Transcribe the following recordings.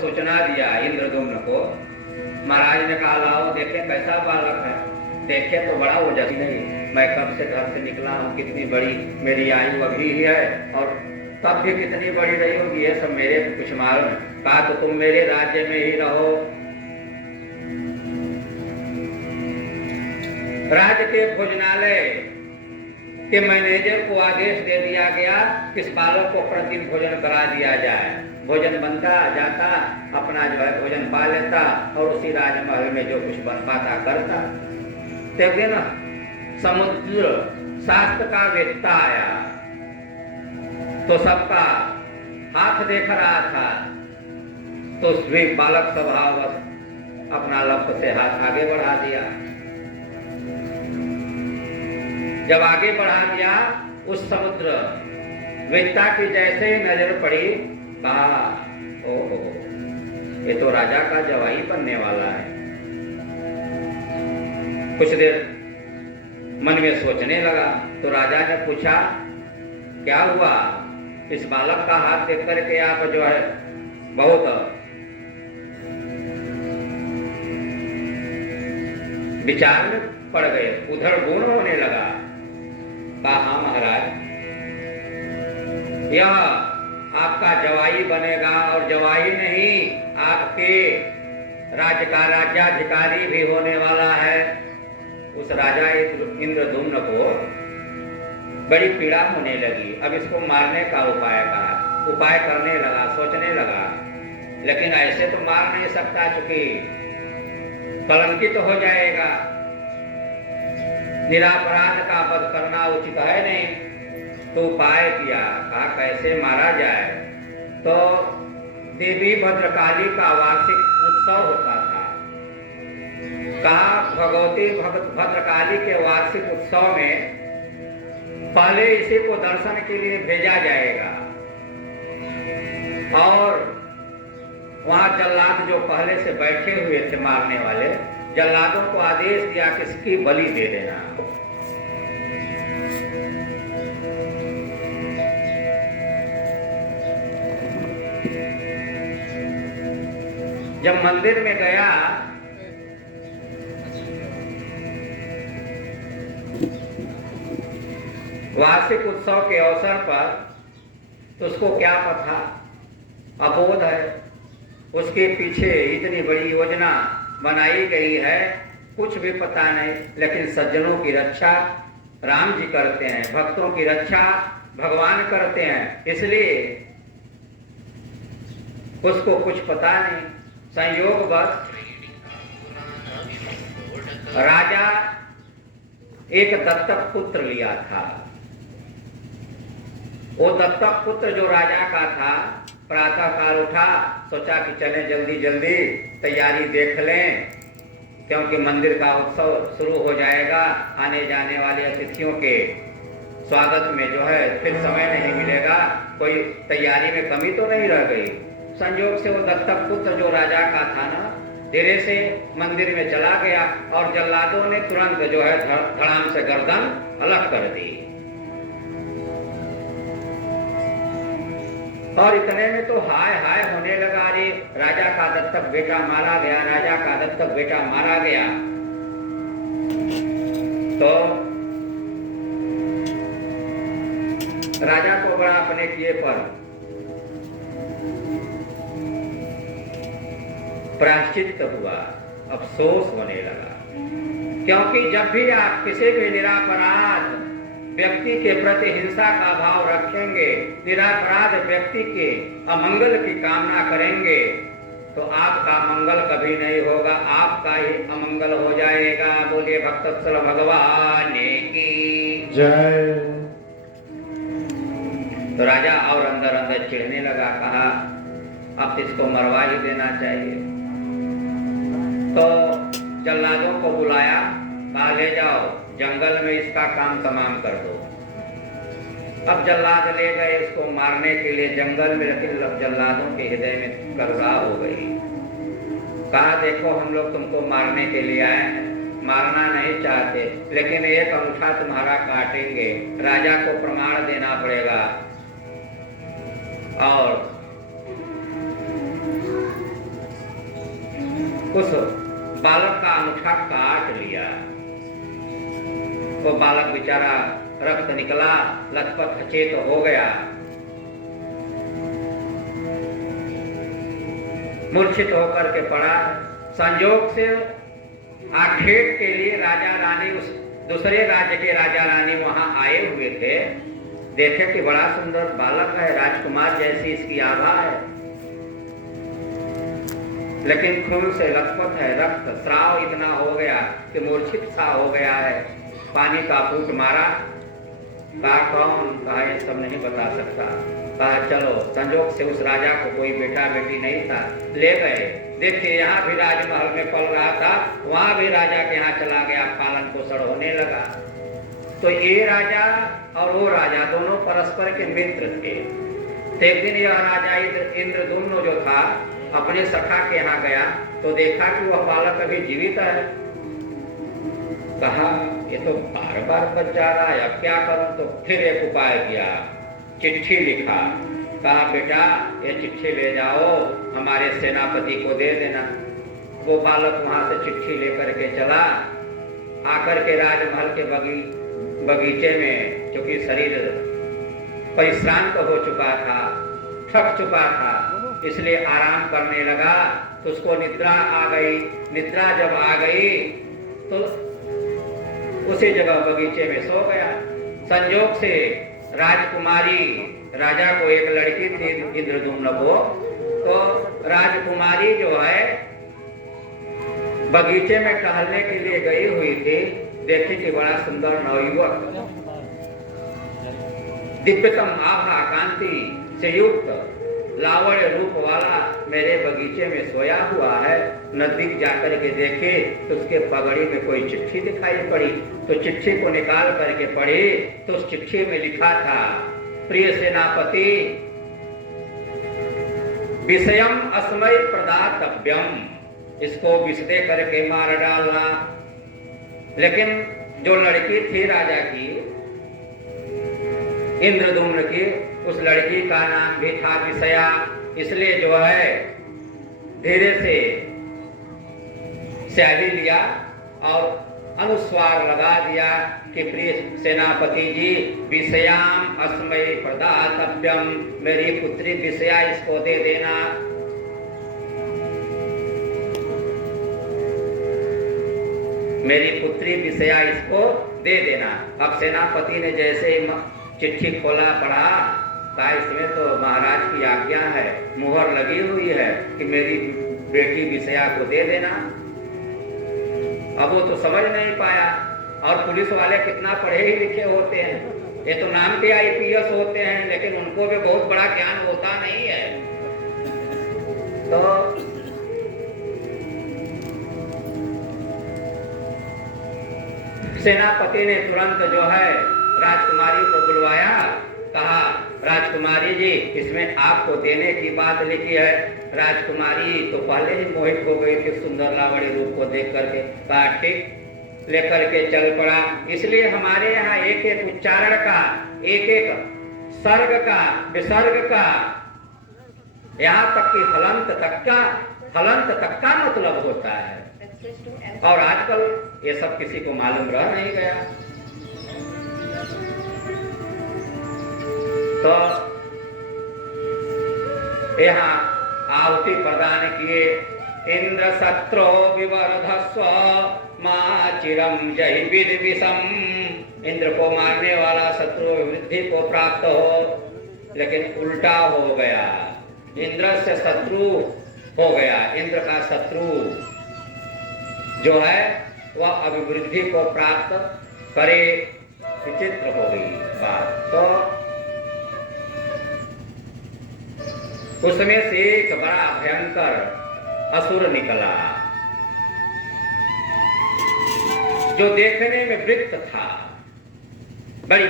सूचना दिया इंद्रदुम्न को। महाराज ने कहा लाओ देखे कैसा बालक है। देखे तो बड़ा ओजस्वी नहीं, मैं कब से घर से निकला हूँ, कितनी बड़ी मेरी आयु अभी ही है और तब भी कितनी बड़ी रही होगी, ये सब मेरे कुछ मालूम। कहा तो तुम मेरे राज्य में ही रहो। राज्य के भोजनालय के मैनेजर को आदेश दे दिया गया कि इस बालक को प्रतिदिन भोजन करा दिया जाए। भोजन बनता जाता, अपना जो है भोजन पा लेता और उसी राजमहल में जो कुछ बन पाता करता। देखिए ना, समुद्र शास्त्र का वेत्ता आया तो सबका हाथ देख रहा था, तो वे बालक स्वभाववश अपना लक्ष्य से हाथ आगे बढ़ा दिया। जब आगे बढ़ा दिया, उस समुद्र वेत्ता की जैसे ही नजर पड़ी, कहा ओहो ये तो राजा का जवाई बनने वाला है। कुछ देर मन में सोचने लगा तो राजा ने पूछा क्या हुआ। इस बालक का हाथ देख करके आप जो है बहुत विचार में पड़ गए, उधर गुण होने लगा। कहा हाँ महाराज, यह आपका जवाई बनेगा और जवाई नहीं आपके राज्य का राज्याधिकारी भी होने वाला है। उस राजा इंद्रदुम्न को बड़ी पीड़ा होने लगी। अब इसको मारने का उपाय करने लगा, सोचने लगा, लेकिन ऐसे तो मार नहीं सकता चूंकि कलंकित तो हो जाएगा। निरापराध का वध करना उचित है नहीं। तो उपाय किया, कहा कैसे मारा जाए। तो देवी भद्रकाली का वार्षिक उत्सव होता था। कहा भगवती भद्रकाली के वार्षिक उत्सव में पहले इसी को दर्शन के लिए भेजा जाएगा और वहां जल्लाद जो पहले से बैठे हुए थे मारने वाले, जल्लादों को आदेश दिया कि इसकी बलि दे देना। जब मंदिर में गया वार्षिक उत्सव के अवसर पर, तो उसको क्या पता, अबोध है। उसके पीछे इतनी बड़ी योजना बनाई गई है, कुछ भी पता नहीं। लेकिन सज्जनों की रक्षा राम जी करते हैं, भक्तों की रक्षा भगवान करते हैं, इसलिए उसको कुछ पता नहीं। संयोगवश राजा एक दत्तक पुत्र लिया था। वो दत्तक पुत्र जो राजा का था, प्रातः काल उठा, सोचा कि चलें जल्दी जल्दी तैयारी देख लें, क्योंकि मंदिर का उत्सव शुरू हो जाएगा। आने जाने वाले अतिथियों के स्वागत में जो है फिर समय नहीं मिलेगा, कोई तैयारी में कमी तो नहीं रह गई। संयोग से वो दत्तक पुत्र जो राजा का था ना, धीरे से मंदिर में चला गया और जल्लादों ने तुरंत जो है धड़ाम से गर्दन अलग कर दी। और इतने में तो हाय हाय होने लगा, अरे राजा का दत्तक बेटा मारा गया, राजा का दत्तक बेटा मारा गया। तो राजा को बड़ा अपने किए पर प्रायश्चित हुआ, अफसोस होने लगा। क्योंकि जब भी आप किसी भी निरापराध व्यक्ति के प्रति हिंसा का भाव रखेंगे, निरापराध व्यक्ति के अमंगल की कामना करेंगे, तो आपका मंगल कभी नहीं होगा, आपका ही अमंगल हो जाएगा। बोलिए भक्तवत्सल भगवान की जय। तो राजा और अंदर अंदर चिढ़ने लगा, कहा अब इसको मरवा ही देना चाहिए। तो जल्लादों को बुलाया, कहा ले जाओ जंगल में इसका काम तमाम कर दो। अब जल्लाद ले गए इसको मारने के लिए जंगल में, लेकिन जल्लादों के हृदय में करुणा हो गई। कहा देखो हम लोग तुमको मारने के लिए आए हैं, मारना नहीं चाहते, लेकिन एक अंगूठा तुम्हारा काटेंगे, राजा को प्रमाण देना पड़ेगा। और उस बालक का अंगूठा काट लिया। वो बालक बेचारा रक्त निकला, लथपथ अचेत हो गया, मूर्छित होकर के पड़ा। संयोग से आखेट के लिए राजा रानी, उस दूसरे राज्य के राजा रानी वहां आए हुए थे। देखे कि बड़ा सुंदर बालक है, राजकुमार जैसी इसकी आभा है, लेकिन खून से लथपथ है, रक्त स्राव इतना हो गया कि मूर्छित सा हो गया है। पानी का फूट मारा। कहा कौन? कहा ये सब नहीं बता सकता। कहा चलो। संजोग से उस राजा को कोई बेटा बेटी नहीं था, ले गए। देखिए यहाँ भी राजमहल में पल रहा था, वहां भी राजा के यहाँ चला गया, पालन पोषण होने लगा। तो ये राजा और वो राजा दोनों परस्पर के मित्र थे। एक दिन यह राजा इंद्रदुम्न जो था अपने सखा के यहाँ गया तो देखा कि वह बालक अभी जीवित है। कहा ये तो बार बार बच जा रहा है, अब क्या करूं? तो फिर एक उपाय किया, चिट्ठी लिखा। कहा बेटा ये चिट्ठी ले जाओ, हमारे सेनापति को दे देना। वो बालक वहां से चिट्ठी लेकर के चला। आकर के राजमहल के बगीचे में, क्योंकि शरीर परिश्रांत हो चुका था, थक चुका था, इसलिए आराम करने लगा। तो उसको निद्रा आ गई। निद्रा जब आ गई तो उसी जगह बगीचे में सो गया। संयोग से राजकुमारी, राजा को एक लड़की थी इंद्रदुम्न को, तो राजकुमारी जो है बगीचे में टहलने के लिए गई हुई थी। देखी कि बड़ा सुंदर नवयुवक, दिव्यतम आभा कांति से युक्त लावण्य रूप वाला मेरे बगीचे में सोया हुआ है। नजदीक जाकर के देखे तो उसके पगड़ी में कोई चिट्ठी दिखाई पड़ी। तो चिट्ठी को निकाल करके पढ़ी तो उस चिट्ठी में लिखा था, प्रिय सेनापति, विषयम अस्मय प्रदातव्यम, इसको विष दे करके मार डालना। लेकिन जो लड़की थी राजा की, इंद्रदुम्न की, उस लड़की का नाम भी था विषया। इसलिए जो है धीरे से स्याही लिया और अनुस्वार लगा दिया कि प्रिय सेनापति जी, विषयाम अस्मय प्रदातव्यम, मेरी पुत्री विषया इसको दे देना। मेरी पुत्री विषया इसको दे देना। अब सेनापति ने जैसे चिट्ठी खोला, पढ़ा, कहा इसमें तो महाराज की आज्ञा है, मुहर लगी हुई है कि मेरी बेटी विषया को दे देना। अब वो तो समझ नहीं पाया। और पुलिस वाले कितना पढ़े ही लिखे होते हैं, ये तो नाम के IPS होते हैं, लेकिन उनको भी बहुत बड़ा ज्ञान होता नहीं है। तो सेनापति ने तुरंत जो है राजकुमारी को बुलवाया। कहा राजकुमारी जी, इसमें आपको देने की बात लिखी है। राजकुमारी तो पहले ही मोहित हो गई थी सुंदर लावण्य रूप को देख करके। कहा ठीक, लेकर के चल पड़ा। इसलिए हमारे यहाँ एक एक उच्चारण का, एक एक सर्ग का, विसर्ग का, यहाँ तक कि हलंत तक का मतलब होता है। और आजकल ये सब किसी को मालूम रह नहीं गया। तो यहाँ आहुति प्रदान किए। इंद्र शत्रो विवर्धस्व मां चिरम जय विद्विषम, इंद्र को मारने वाला शत्रु वृद्धि को प्राप्त हो। लेकिन उल्टा हो गया, इंद्र से शत्रु हो गया। इंद्र का शत्रु जो है वह अभिवृद्धि को प्राप्त करे। विचित्र हो गई बात। तो उसमें से एक बड़ा भयंकर असुर निकला, जो देखने में वृत्त था, बड़ी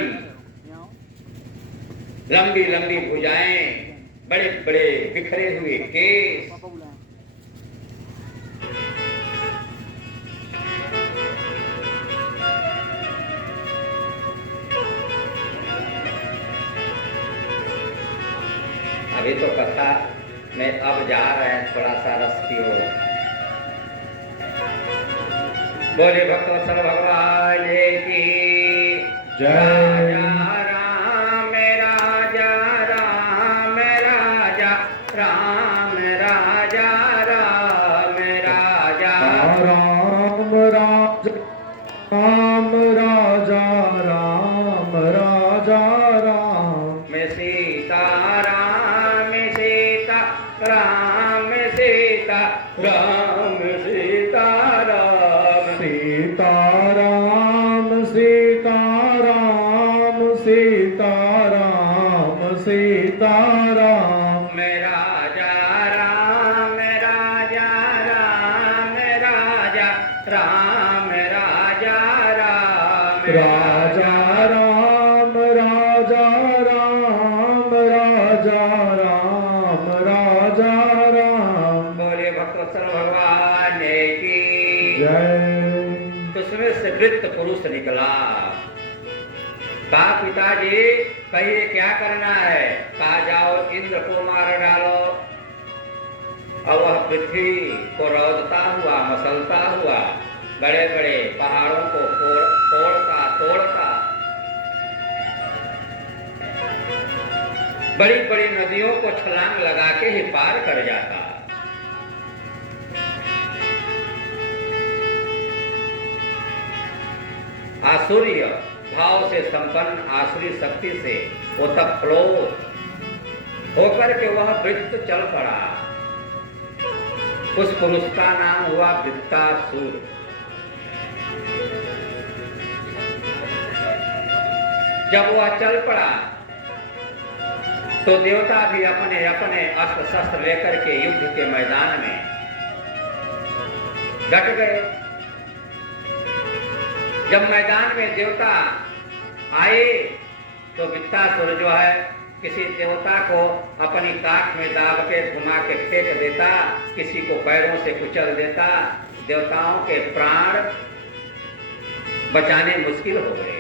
लंबी लंबी भुजाएं, बड़े बड़े बिखरे हुए केस, अभी तो कथा में अब जा रहे हैं थोड़ा सा रस की ओर। बोले भक्तवत्सल भगवान की जय। राम राजा राम राजा राम राजा राम राजा राम राजा राम राजा राम राजा राम में सीता राम सीता राम सीता राम सीता राम सीता राम सीता राम सीता राम सीता राम में राजा राम राजा राम राजा राम राजा राम राजा राम राजा राम राजा राम राजा राम। बोले भक्तवत्सल भगवान की जय। उसमें से वृत्त पुरुष निकला। कहा पिताजी कहिए क्या करना है? कहा जाओ इंद्र को मार डालो। और वह पृथ्वी को रौदता हुआ मसलता हुआ बड़े बड़े पहाड़ों को तोड़ता तोड़ता बड़ी बड़ी नदियों को छलांग लगा के ही पार कर जाता। आसुर्य भाव से संपन्न आसुरी शक्ति से ओतप्रोत होकर के वह वृत्त चल पड़ा। उस पुरुष का नाम हुआ वृत्तासुर। जब वह चल पड़ा तो देवता भी अपने अपने अस्त्र शस्त्र लेकर के युद्ध के मैदान में डट गए। जब मैदान में देवता आए तो वृत्तासुर जो है किसी देवता को अपनी काख में दाब के घुमा के फेंक देता, किसी को पैरों से कुचल देता। देवताओं के प्राण बचाने मुश्किल हो गए।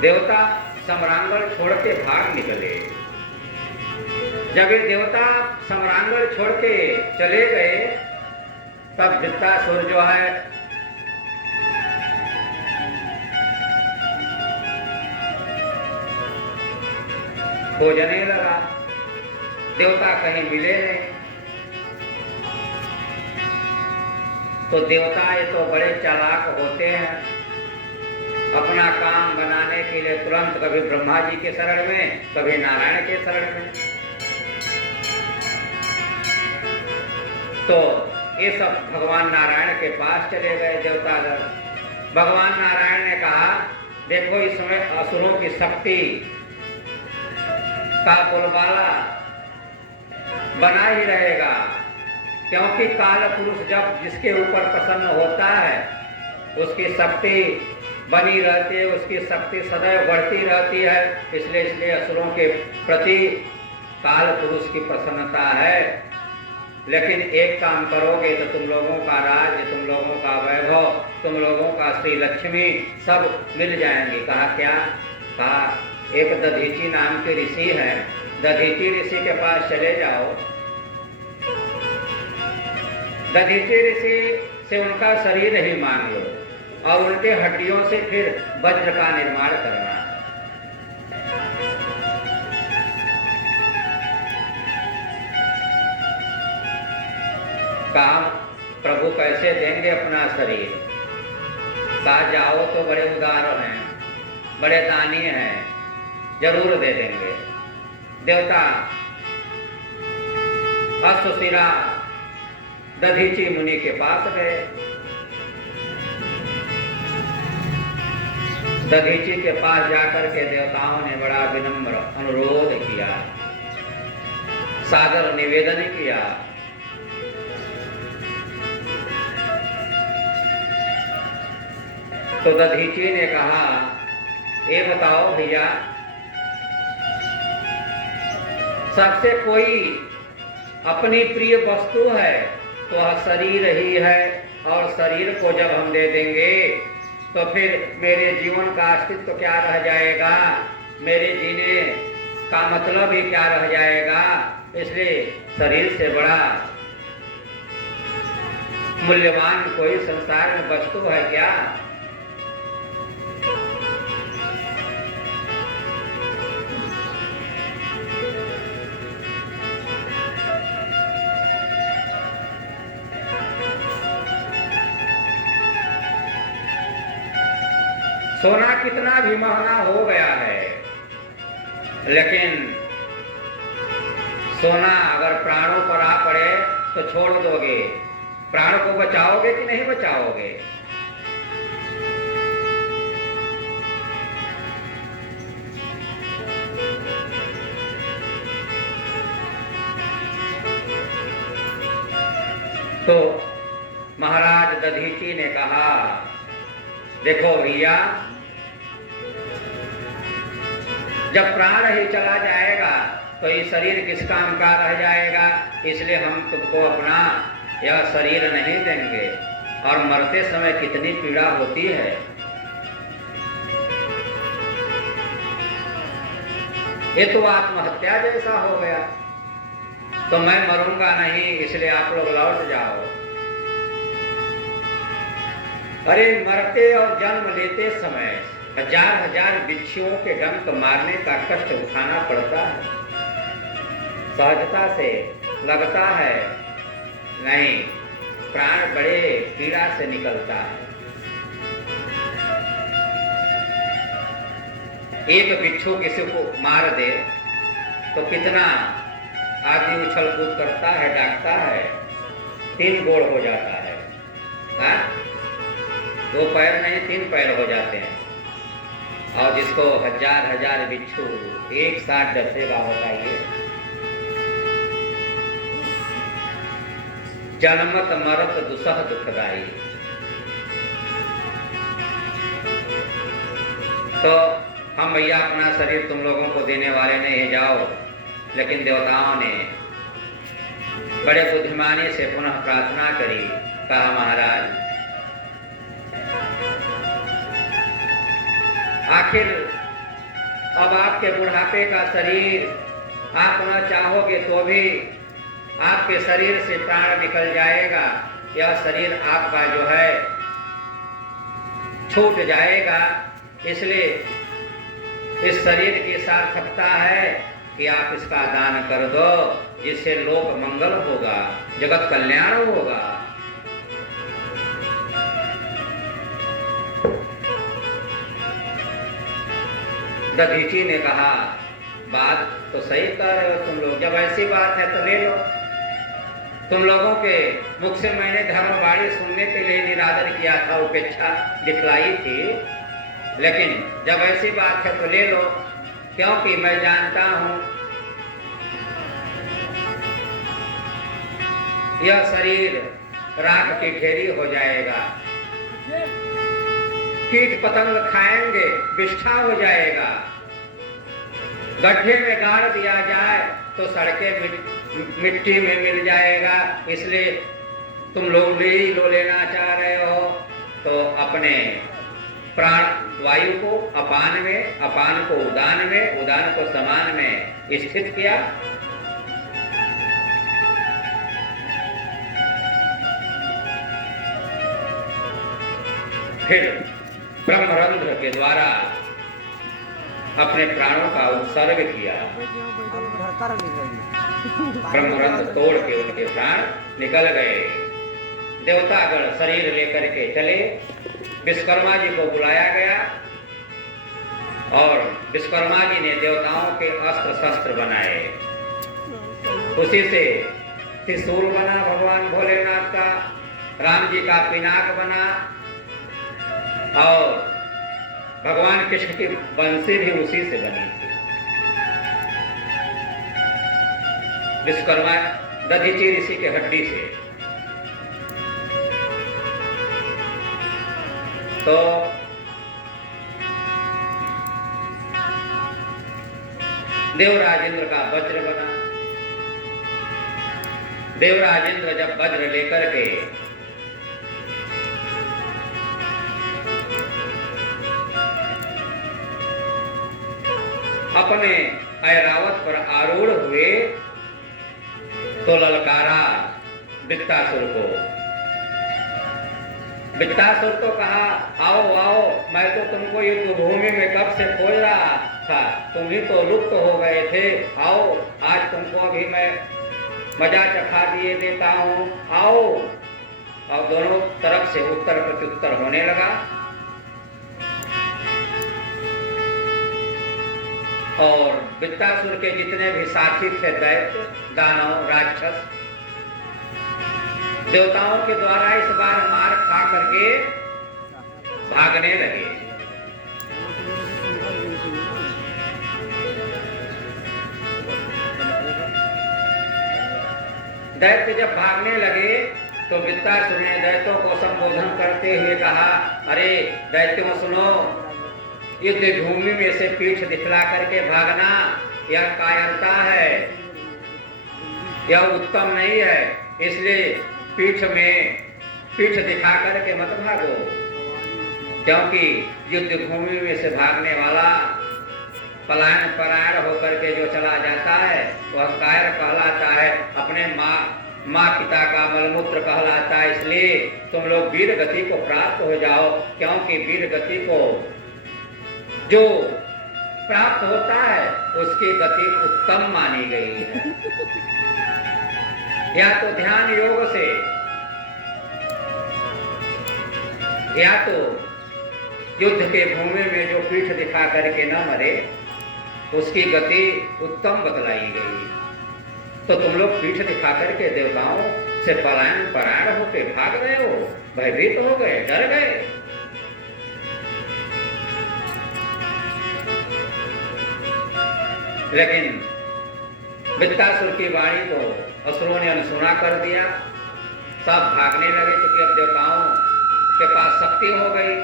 देवता सम्रांगण छोड़ के भाग निकले। जब ये देवता सम्रांगण छोड़ के चले गए तब वृत्तासुर जो है खोजने लगा। देवता कहीं मिले नहीं। तो देवता ये तो बड़े चालाक होते हैं। अपना काम बनाने के लिए तुरंत कभी ब्रह्मा जी के शरण में, कभी नारायण के शरण में। तो ये सब भगवान नारायण के पास चले गए देवता दल। भगवान नारायण ने कहा देखो इसमें असुरों की शक्ति का बोलबाला बना ही रहेगा, क्योंकि काल पुरुष जब जिसके ऊपर प्रसन्न होता है उसकी शक्ति बनी रहती है, उसकी शक्ति सदैव बढ़ती रहती है। इसलिए असुरों के प्रति काल पुरुष की प्रसन्नता है। लेकिन एक काम करोगे तो तुम लोगों का राज्य, तुम लोगों का वैभव, तुम लोगों का श्री लक्ष्मी सब मिल जाएंगे। कहा क्या? कहा एक दधीची नाम के ऋषि हैं, दधीची ऋषि के पास चले जाओ। दधीची ऋषि से उनका शरीर ही मांग लो और उनके हड्डियों से फिर वज्र का निर्माण करना। काम प्रभु कैसे देंगे अपना शरीर? कहा जाओ तो बड़े उदार हैं, बड़े दानी हैं, जरूर दे देंगे। देवता अश्वशिरा दधीची मुनि के पास गए। दधीची के पास जाकर के देवताओं ने बड़ा विनम्र अनुरोध किया, सादर निवेदन किया। तो दधीची ने कहा ये बताओ भैया, सबसे कोई अपनी प्रिय वस्तु है तो वह शरीर ही है, और शरीर को जब हम दे देंगे तो फिर मेरे जीवन का अस्तित्व क्या रह जाएगा, मेरे जीने का मतलब ही क्या रह जाएगा। इसलिए शरीर से बड़ा मूल्यवान कोई संसार में वस्तु है क्या? सोना कितना भी महंगा हो गया है, लेकिन सोना अगर प्राणों पर आ पड़े तो छोड़ दोगे, प्राण को बचाओगे कि नहीं बचाओगे? तो महाराज दधीची ने कहा, देखो भैया, जब प्राण ही चला जाएगा तो ये शरीर किस काम का रह जाएगा, इसलिए हम तुमको अपना यह शरीर नहीं देंगे। और मरते समय कितनी पीड़ा होती है। ये तो आत्महत्या जैसा हो गया। तो मैं मरूंगा नहीं, इसलिए आप लोग लौट जाओ। अरे मरते और जन्म लेते समय हजार हजार बिच्छुओं के डंक मारने का कष्ट उठाना पड़ता है। सहजता से लगता है नहीं, प्राण बड़े पीड़ा से निकलता है। एक बिच्छू किसी को मार दे तो कितना आदमी उछल कूद करता है, डांटता है, 3 गोड़ हो जाता है, हा? 2 पैर नहीं 3 पैर हो जाते हैं। और जिसको हजार हजार बिच्छू एक साथ डसेगा, बताइए। जन्मत मरत दुसह दुखदाई। तो हम भैया अपना शरीर तुम लोगों को देने वाले नहीं, जाओ। लेकिन देवताओं ने बड़े बुद्धिमानी से पुनः प्रार्थना करी। कहा, महाराज आखिर अब आपके बुढ़ापे का शरीर आप न चाहोगे तो भी आपके शरीर से प्राण निकल जाएगा। यह शरीर आपका जो है छूट जाएगा। इसलिए इस शरीर की सार्थकता है कि आप इसका दान कर दो, जिससे लोक मंगल होगा, जगत कल्याण होगा। दधीची ने कहा, बात तो सही कह रहे हो तुम लोग, जब ऐसी बात है तो ले लो। तुम लोगों के मुख से मैंने धर्मवाणी सुनने के लिए निरादर किया था, उपेक्षा दिखलाई थी, लेकिन जब ऐसी बात है तो ले लो, क्योंकि मैं जानता हूं यह शरीर राख की ढेरी हो जाएगा, कीट पतंग खाएंगे, विष्ठा हो जाएगा। गड्ढे में गाड़ दिया जाए तो सड़के मिट्टी में मिल जाएगा। इसलिए तुम लोग ले लो, लेना चाह रहे हो तो अपने प्राण वायु को अपान में, अपान को उदान में, उदान को समान में स्थित किया। फिर ब्रह्मरंध्र के द्वारा अपने प्राणों का उत्सर्ग किया। ब्रह्मरंध्र तोड़ के उनके प्राण निकल गए। देवतागण शरीर लेकर के चले। विश्वकर्मा जी को बुलाया गया और विश्वकर्मा जी ने देवताओं के अस्त्र शस्त्र बनाए। उसी से त्रिशूल बना भगवान भोलेनाथ का, राम जी का पिनाक बना, और भगवान कृष्ण की बंसी भी उसी से बनी थी। विश्वकर्मा दधीची ऋषि के हड्डी से। तो देवराजेंद्र का वज्र बना। देवराजेंद्र जब वज्र लेकर के अपने ऐरावत पर आरूढ़ हुए तो ललकारा वृत्तासुर को, वृत्तासुर तो कहा आओ आओ, मैं तो तुमको युद्ध भूमि में कब से खोज रहा था, तुम ही तो लुप्त हो गए थे। आओ आज तुमको अभी मैं मजा चखा दिए देता हूँ, आओ। और दोनों तरफ से उत्तर प्रत्युत्तर होने लगा। और वृत्तासुर के जितने भी साथी थे, दैत्य, दानव, राक्षस, देवताओं के द्वारा इस बार मार खा करके भागने लगे। दैत्य जब भागने लगे तो वृत्तासुर ने दैत्यों को संबोधन करते हुए कहा, अरे दैत्यों सुनो, युद्ध भूमि में से पीठ दिखला करके भागना यह कायरता है, यह उत्तम नहीं है। इसलिए पीठ दिखा करके मत भागो, क्योंकि युद्ध भूमि में से भागने वाला पलायन परायण होकर के जो चला जाता है वह कायर कहलाता है, अपने माँ पिता का मलमूत्र कहलाता है। इसलिए तुम लोग वीर गति को प्राप्त हो जाओ, क्योंकि वीर गति को जो प्राप्त होता है उसकी गति उत्तम मानी गई है। या तो ध्यान योग से, या तो युद्ध के भूमि में जो पीठ दिखा करके न मरे उसकी गति उत्तम बतलाई गई। तो तुम लोग पीठ दिखा करके देवताओं से परायण होके भाग गए हो, भयभीत हो गए, डर गए। लेकिन वृत्तासुर की वाणी को असुरों ने अनसुना कर दिया। सब भागने लगे, क्योंकि अब देवताओं के पास शक्ति हो गई,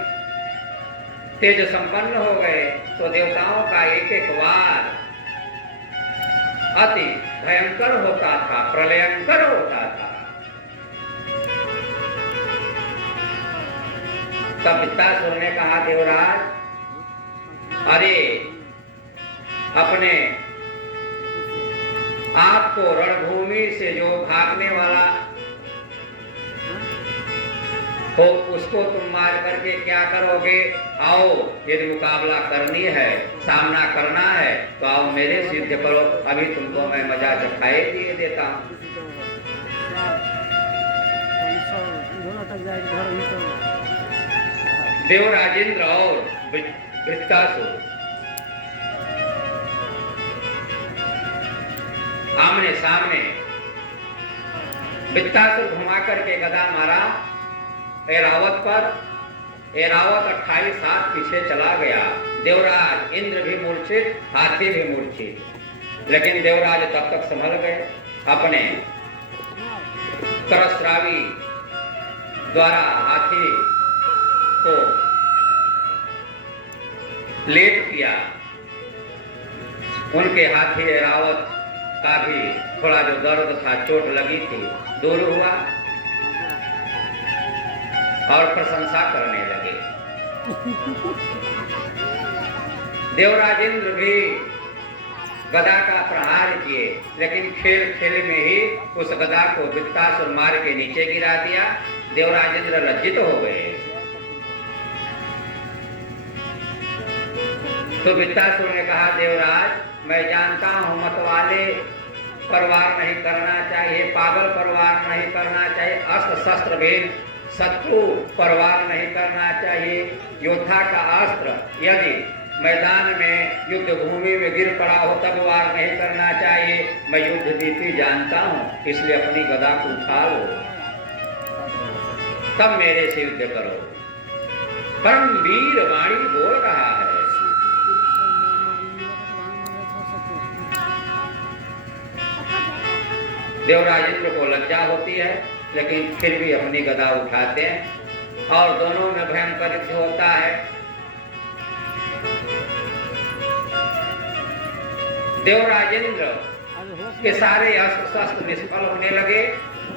तेज संपन्न हो गए। तो देवताओं का एक एक वार अति भयंकर होता था, प्रलयंकर होता था। तब वृत्तासुर ने कहा, देवराज, अरे अपने आपको रणभूमि से जो भागने वाला हो उसको तुम मार करके क्या करोगे? आओ, यदि मुकाबला करनी है, सामना करना है तो आओ मेरे सिद्ध करो, अभी तुमको मैं मजा चखाए दिए देता हूं। देवराजेंद्र और वृत्तासुर आमने सामने। वृत्तासुर घुमा करके गदा मारा ऐरावत पर। ऐरावत 28 हाथ पीछे चला गया। देवराज इंद्र भी मूर्छित, हाथी भी मूर्छित। लेकिन देवराज तब तक संभल गए, अपने करस्रावी द्वारा हाथी को लेट किया। उनके हाथी ऐरावत का भी थोड़ा जो दर्द था, चोट लगी थी, दूर हुआ और प्रशंसा करने लगे। देवराजेंद्र भी गदा का प्रहार किए, लेकिन खेल खेल में ही उस गदा को वृत्तासुर मार के नीचे गिरा दिया। देवराजेंद्र लज्जित हो गए। तो वृत्तासुर ने कहा, देवराज, मैं जानता हूं मतवाले परवार नहीं करना चाहिए, पागल परवार नहीं करना चाहिए, अस्त्र शस्त्र भेद शत्रु परवार नहीं करना चाहिए। योद्धा का अस्त्र यदि मैदान में युद्ध भूमि में गिर पड़ा हो तब वार नहीं करना चाहिए। मैं युद्ध नीति जानता हूं, इसलिए अपनी गदा को उठा लो, तब मेरे से युद्ध करो। परम वीर वाणी बोल रहा है। देवराजेंद्र को लज्जा होती है, लेकिन फिर भी अपनी गदा उठाते हैं और दोनों में भयंकर युद्ध होता है। देवराजेंद्र के सारे अस्त्र शस्त्र निष्फल होने लगे।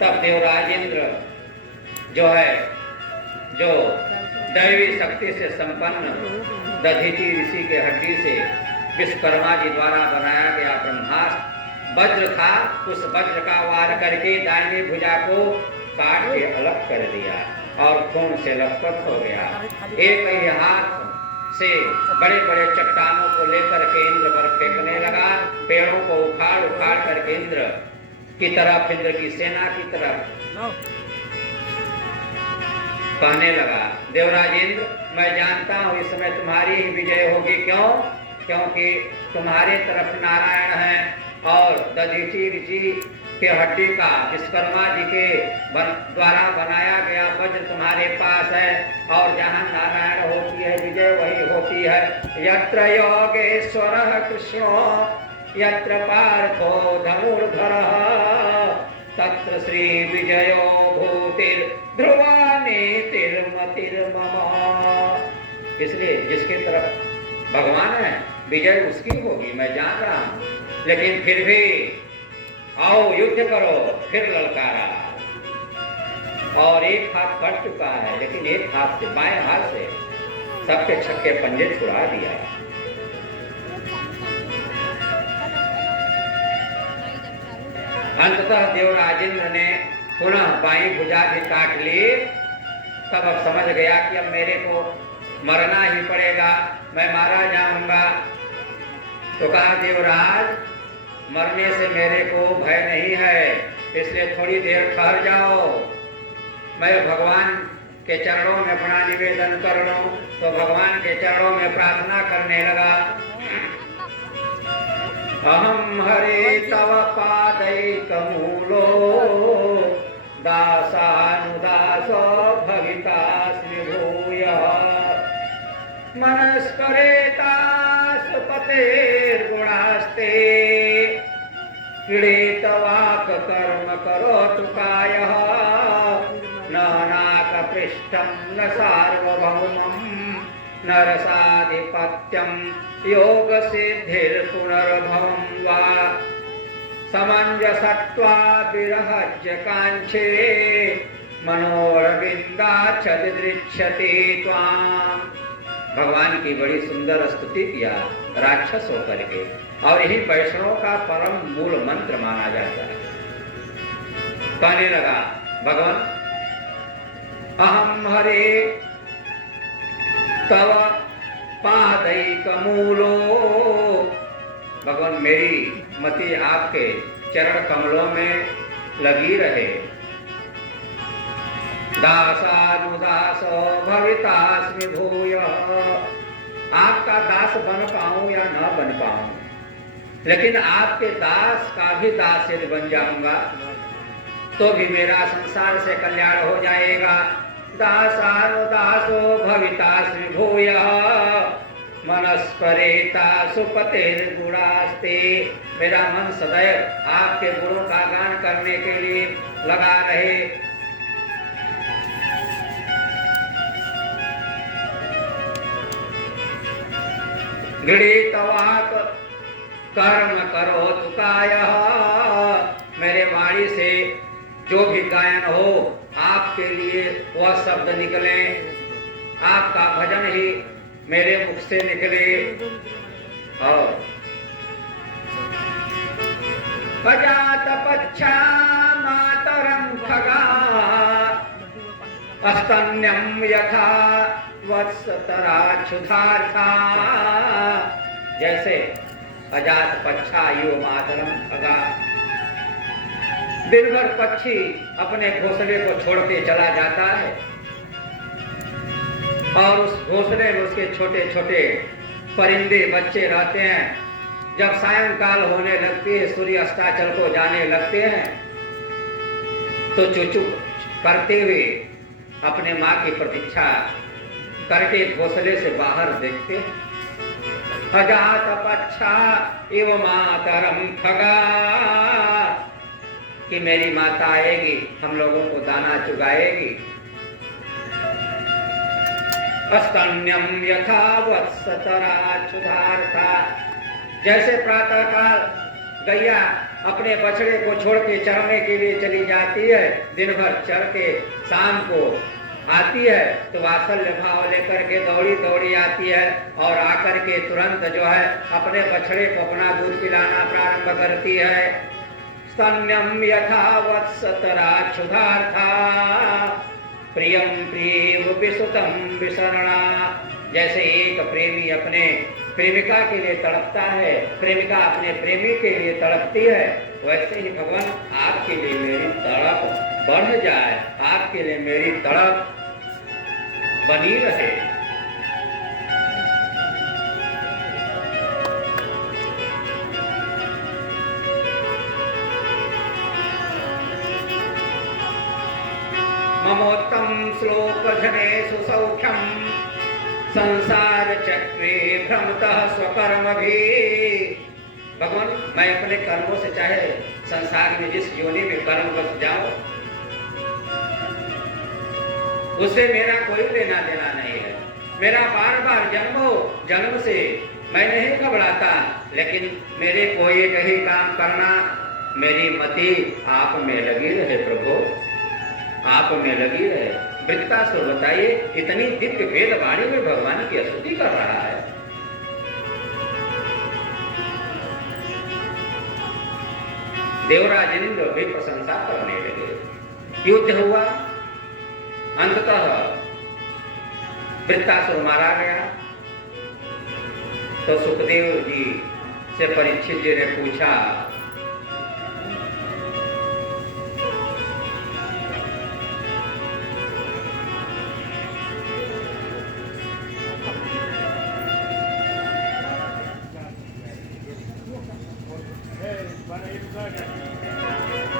तब देवराजेंद्र जो दैवी शक्ति से संपन्न दधीचि ऋषि के हड्डी से विश्वकर्मा जी द्वारा बनाया गया ब्रह्मास्त्र वज्र था, उस वज्र का वार करके दाहिनी भुजा को काट के अलग कर दिया और खून से लथपथ हो गया। एक ही हाथ से बड़े बड़े चट्टानों को लेकर के इंद्र पर फेंकने लगा, पेड़ों को उखाड़ उखाड़ करके इंद्र की तरफ, इंद्र की सेना की तरफ कहने लगा, देवराज इंद्र, मैं जानता हूं इस समय तुम्हारी ही विजय होगी। क्यों? क्योंकि तुम्हारे तरफ नारायण हैं और दधीचि ऋषि के हड्डी का विश्वकर्मा जी के द्वारा बनाया गया वज्र तुम्हारे पास है, और जहां नारायण होती है विजय वही होती है। यत्र योगेश्वरः कृष्णो यत्र पार्थो धनुर्धरः तत्र श्री विजयो भूतिर ध्रुवा नीतिर्मतिर्मम। इसलिए जिसके तरफ भगवान है विजय उसकी होगी, मैं जान रहा हूं, लेकिन फिर भी आओ युद्ध करो। फिर ललकारा और एक हाथ कट चुका है, लेकिन एक हाथ से, बाएं हाथ से सबके छक्के पंजे छुड़ा दिया। अंततः देवराजेंद्र ने पुनः बाई भुजा भी काट ली। तब अब समझ गया कि अब मेरे को मरना ही पड़ेगा, मैं मारा जाऊंगा। तो कहा, देवराज, मरने से मेरे को भय नहीं है, इसलिए थोड़ी देर ठहर जाओ, मैं भगवान के चरणों में अपना निवेदन कर लूं। तो भगवान के चरणों में प्रार्थना करने लगा, अहम हरे तव पादैकमूलो दासानुदासो भवितास्मि भूयः मनस्करेतास् पतेर्गुणास्ते क्रीडितवाक् कर्म करोतु कायः न नाकपृष्ठं न सार्वभौमम् न रसाधिपत्यं योग सिद्धिर्पुनर्भवं वा समंजसत्वा विरहज्य कांक्षे मनोरविंदाच्छति दृच्छति त्वाम्। भगवान की बड़ी सुंदर स्तुति किया राक्षस होकर के, और यही वैष्णव का परम मूल मंत्र माना जाता है। कहने लगा, भगवान, अहम हरे तव पादैकमूलो, भगवान मेरी मति आपके चरण कमलों में लगी रहे। दासानुदासो भवितास्मि भूयः, आपका दास बन पाऊं या न बन पाऊं, लेकिन आपके दास का भी दास यदि बन जाऊंगा तो भी मेरा संसार से कल्याण हो जाएगा। दासानुदासो भवितास्मि भूयः मनस्परेता सुपतेर्गुणास्ते, मेरा मन सदैव आपके गुणों का गान करने के लिए लगा रहे। गृहीतवाक् कर्म करोतु कायः, मेरे वाणी से जो भी गायन हो आपके लिए वह शब्द निकले, आपका भजन ही मेरे मुख से निकले। और अजात पच्छा मातरं खगा अस्तन्यं यथा वत्सतरा क्षुधार्था, जैसे अजात पच्छा यो मातरम खगा, दिन भर पक्षी अपने घोंसले को छोड़ के चला जाता है और उस घोंसले में उसके छोटे छोटे परिंदे बच्चे रहते हैं। जब सायंकाल होने लगती है, सूर्य अस्ताचल को जाने लगते हैं, तो चुचू करते हुए अपने माँ की प्रतीक्षा करके घोंसले से बाहर देखते हैं। अजात पच्छा इव मातरम खगा, कि मेरी माता आएगी, हम लोगों को दाना चुगाएगी। अस्तन्यम यथा वत्सतरा क्षुधार्था, जैसे प्रातः काल गैया अपने बछड़े को छोड़ के चरने के लिए चली जाती है, दिन भर चर के शाम को आती है तो वात्सल्य भाव लेकर के दौड़ी दौड़ी आती है और आकर के तुरंत जो है अपने बछड़े को अपना दूध पिलाना प्रारंभ करती है। स्तन्यम यथा वत्सतरा क्षुधार्था प्रियम प्रिय विसुतम विसरणा। जैसे एक प्रेमी अपने प्रेमिका के लिए तड़पता है, प्रेमिका अपने प्रेमी के लिए तड़पती है, वैसे ही भगवान आपके लिए मेरी तड़प बढ़ जाए, आपके लिए मेरी तड़प बनी रहे। ममोत्तम श्लोक जनेषु सौख्यम संसार चक्रे भ्रमतः स्वकर्म भी। भगवान मैं अपने कर्मों से चाहे संसार में जिस योनि में कर्म बस जाऊं, उससे मेरा कोई लेना देना नहीं है। मेरा बार बार जन्म से मैं नहीं घबराता, लेकिन मेरे को एक ही काम करना, मेरी मति आप में लगी रहे प्रभु, आप में लगी रहे। वृत्तासुर बताइए इतनी दिव्य वेद वाणी में भगवान की स्तुति कर रहा है। देवराज इंद्र भी प्रशंसा करने लगे। युद्ध हुआ, अंततः वृत्तासुर मारा गया। तो सुखदेव जी से परीक्षित जी ने पूछा,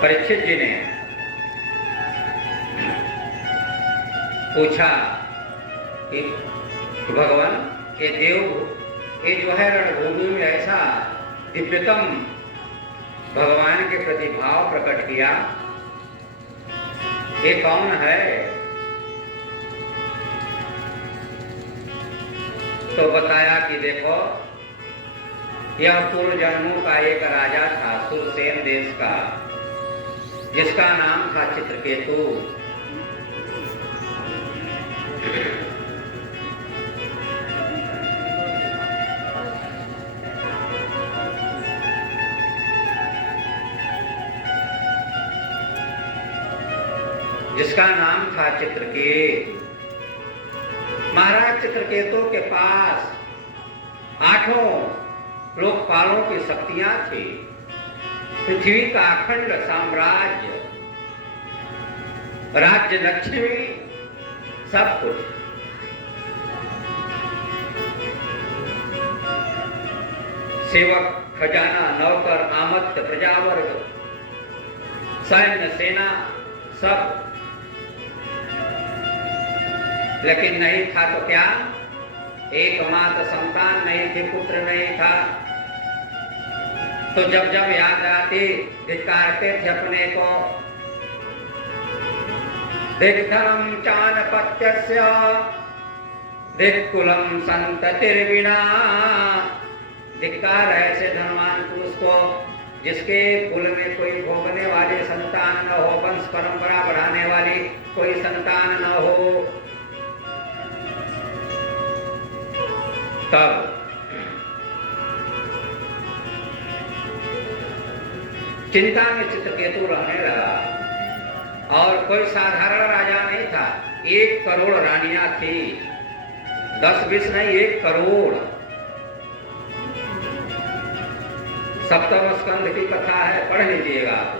परीक्षित जी ने पूछा कि भगवान ये जो है रणभूमि में ऐसा दिव्यतम भगवान के प्रति भाव प्रकट किया, ये कौन है? तो बताया कि देखो यह पूर्व जन्मों का एक राजा था सुरसेन देश का, जिसका नाम था चित्रकेतु। जिसका नाम था चित्रकेतु। महाराज चित्रकेतु के पास 8 लोकपालों की शक्तियां थी। पृथ्वी का अखंड साम्राज्य, राज्य लक्ष्मी, सब कुछ। सेवक, खजाना, नौकर, आमत्य, प्रजावर्ग, सैन्य, सेना, सब। लेकिन नहीं था तो क्या? एकमात्र संतान नहीं थी, पुत्र नहीं था। तो जब जब याद आती धिक्कारते थे अपने को। दिग्धर्म चानपत्यस्य दिक्कुलम संततिर्विना। धिक्कार ऐसे धनवान पुरुष को जिसके कुल में कोई भोगने वाली संतान न हो, वंश परंपरा बढ़ाने वाली कोई संतान न हो। तब चिंता में चित्रकेतु रहने लगा। और कोई साधारण राजा नहीं था, 1 करोड़ रानियां थी। 10-20 नहीं, 1 करोड़। सप्तम स्कंध की कथा है, पढ़ लीजिएगा आप।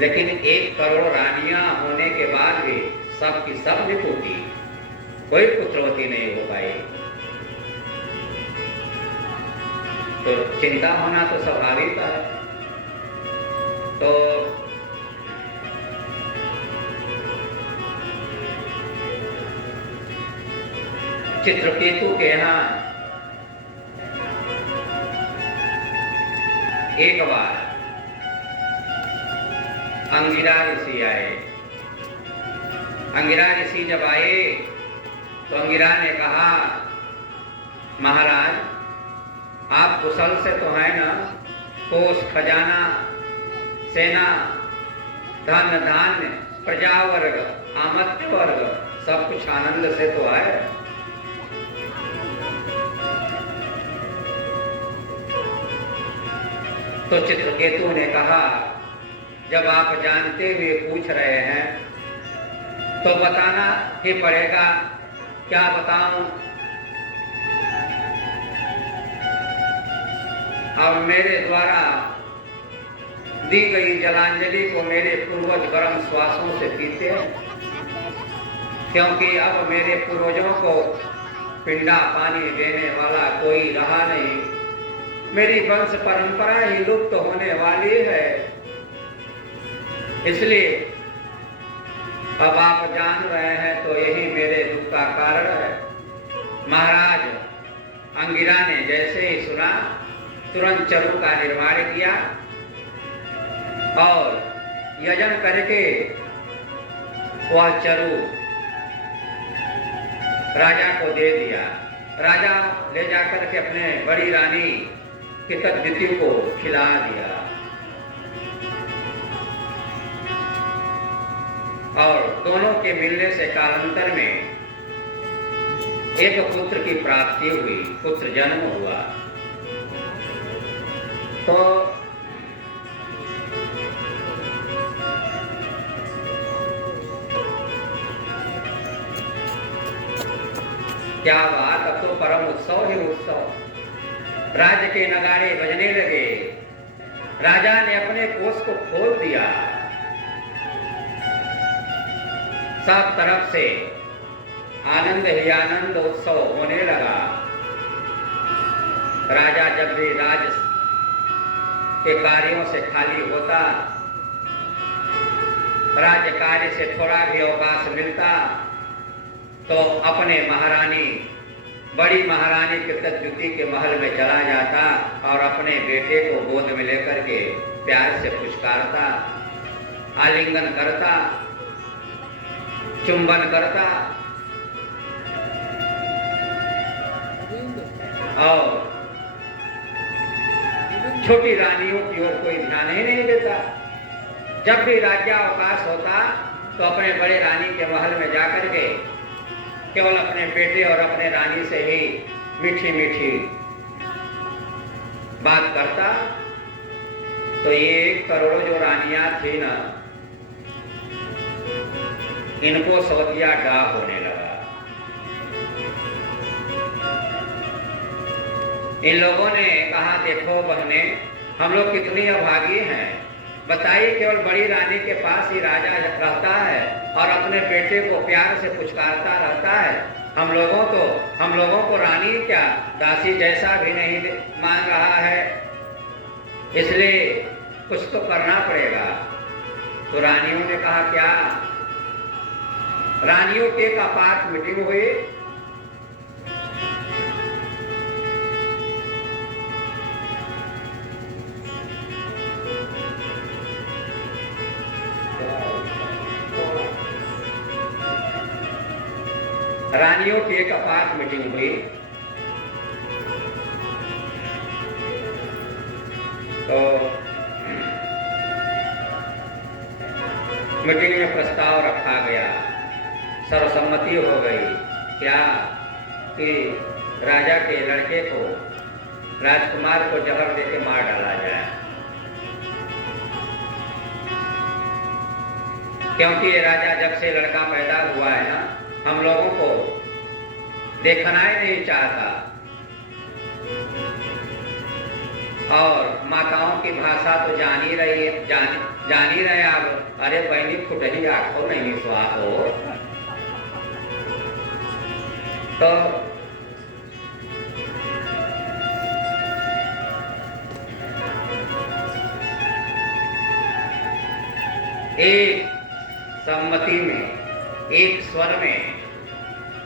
लेकिन 1 करोड़ रानियां होने के बाद भी सब की सब निपुती, कोई पुत्रवती नहीं हो पाई। तो चिंता होना तो स्वाभाविक है। तो चित्रकेतु के यहाँ एक बार अंगिरा ऋषि आए। अंगिरा ऋषि जब आए तो अंगिरा ने कहा, महाराज आप कुशल से तो है ना? कोष, खजाना, सेना, धन धान्य, प्रजा वर्ग, आमत्य वर्ग, सब कुछ आनंद से तो है। तो चित्रकेतु ने कहा जब आप जानते हुए पूछ रहे हैं तो बताना ही पड़ेगा। क्या बताऊं? अब मेरे द्वारा दी गई जलांजलि को मेरे पूर्वज गर्म श्वासों से पीते हैं, क्योंकि अब मेरे पूर्वजों को पिंडा पानी देने वाला कोई रहा नहीं। मेरी वंश परंपरा ही लुप्त होने वाली है। इसलिए अब आप जान रहे हैं तो यही मेरे दुख का कारण है। महाराज अंगिरा ने जैसे ही सुना तुरंत चरु का निर्माण किया और यजन करके वह चरु राजा को दे दिया। राजा ले जाकर के अपने बड़ी रानी कितद्दिति को खिला दिया और दोनों के मिलने से कालांतर में एक पुत्र की प्राप्ति हुई, पुत्र जन्म हुआ। तो क्या बात, अब तो परम उत्सव ही उत्सव। राज्य के नगाड़े बजने लगे। राजा ने अपने कोष को खोल दिया। सब तरफ से आनंद ही आनंद उत्सव होने लगा। राजा जब भी राज के कार्यों से खाली होता, राज्य कार्य से थोड़ा भी अवकाश मिलता तो अपने महारानी, बड़ी महारानी कितद्दिति के महल में चला जाता और अपने बेटे को गोद में लेकर के प्यार से पुचकारता, आलिंगन करता, चुंबन करता और छोटी रानियों की ओर कोई ध्यान ही नहीं देता। जब भी राज्यावकाश होता तो अपने बड़े रानी के महल में जाकर के केवल अपने बेटे और अपने रानी से ही मीठी मीठी बात करता। तो ये 1 करोड़ जो रानियां थी ना, इनको सवतिया डाह होने लगा। इन लोगों ने कहा, देखो बहने, हम लोग कितनी अभागी हैं। बताइए, केवल बड़ी रानी के पास ही राजा रहता है और अपने बेटे को प्यार से पुचकारता रहता है। हम लोगों को रानी क्या, दासी जैसा भी नहीं मान रहा है। इसलिए कुछ तो करना पड़ेगा। तो रानियों ने कहा, क्या? रानियों के एक आपात मीटिंग हुई। रानियों की एक आपात मीटिंग हुई तो मीटिंग में प्रस्ताव रखा गया, सर्वसम्मति हो गई। क्या? कि राजा के लड़के को, राजकुमार को जहर देके मार डाला जाए, क्योंकि ये राजा जब से लड़का पैदा हुआ है ना, हम लोगों को देखना ही नहीं चाहता और माताओं की भाषा तो जान ही रहे आप। अरे बहनी फुटही आंखों नहीं स्वाद हो। तो एक सम्मति में, एक स्वर में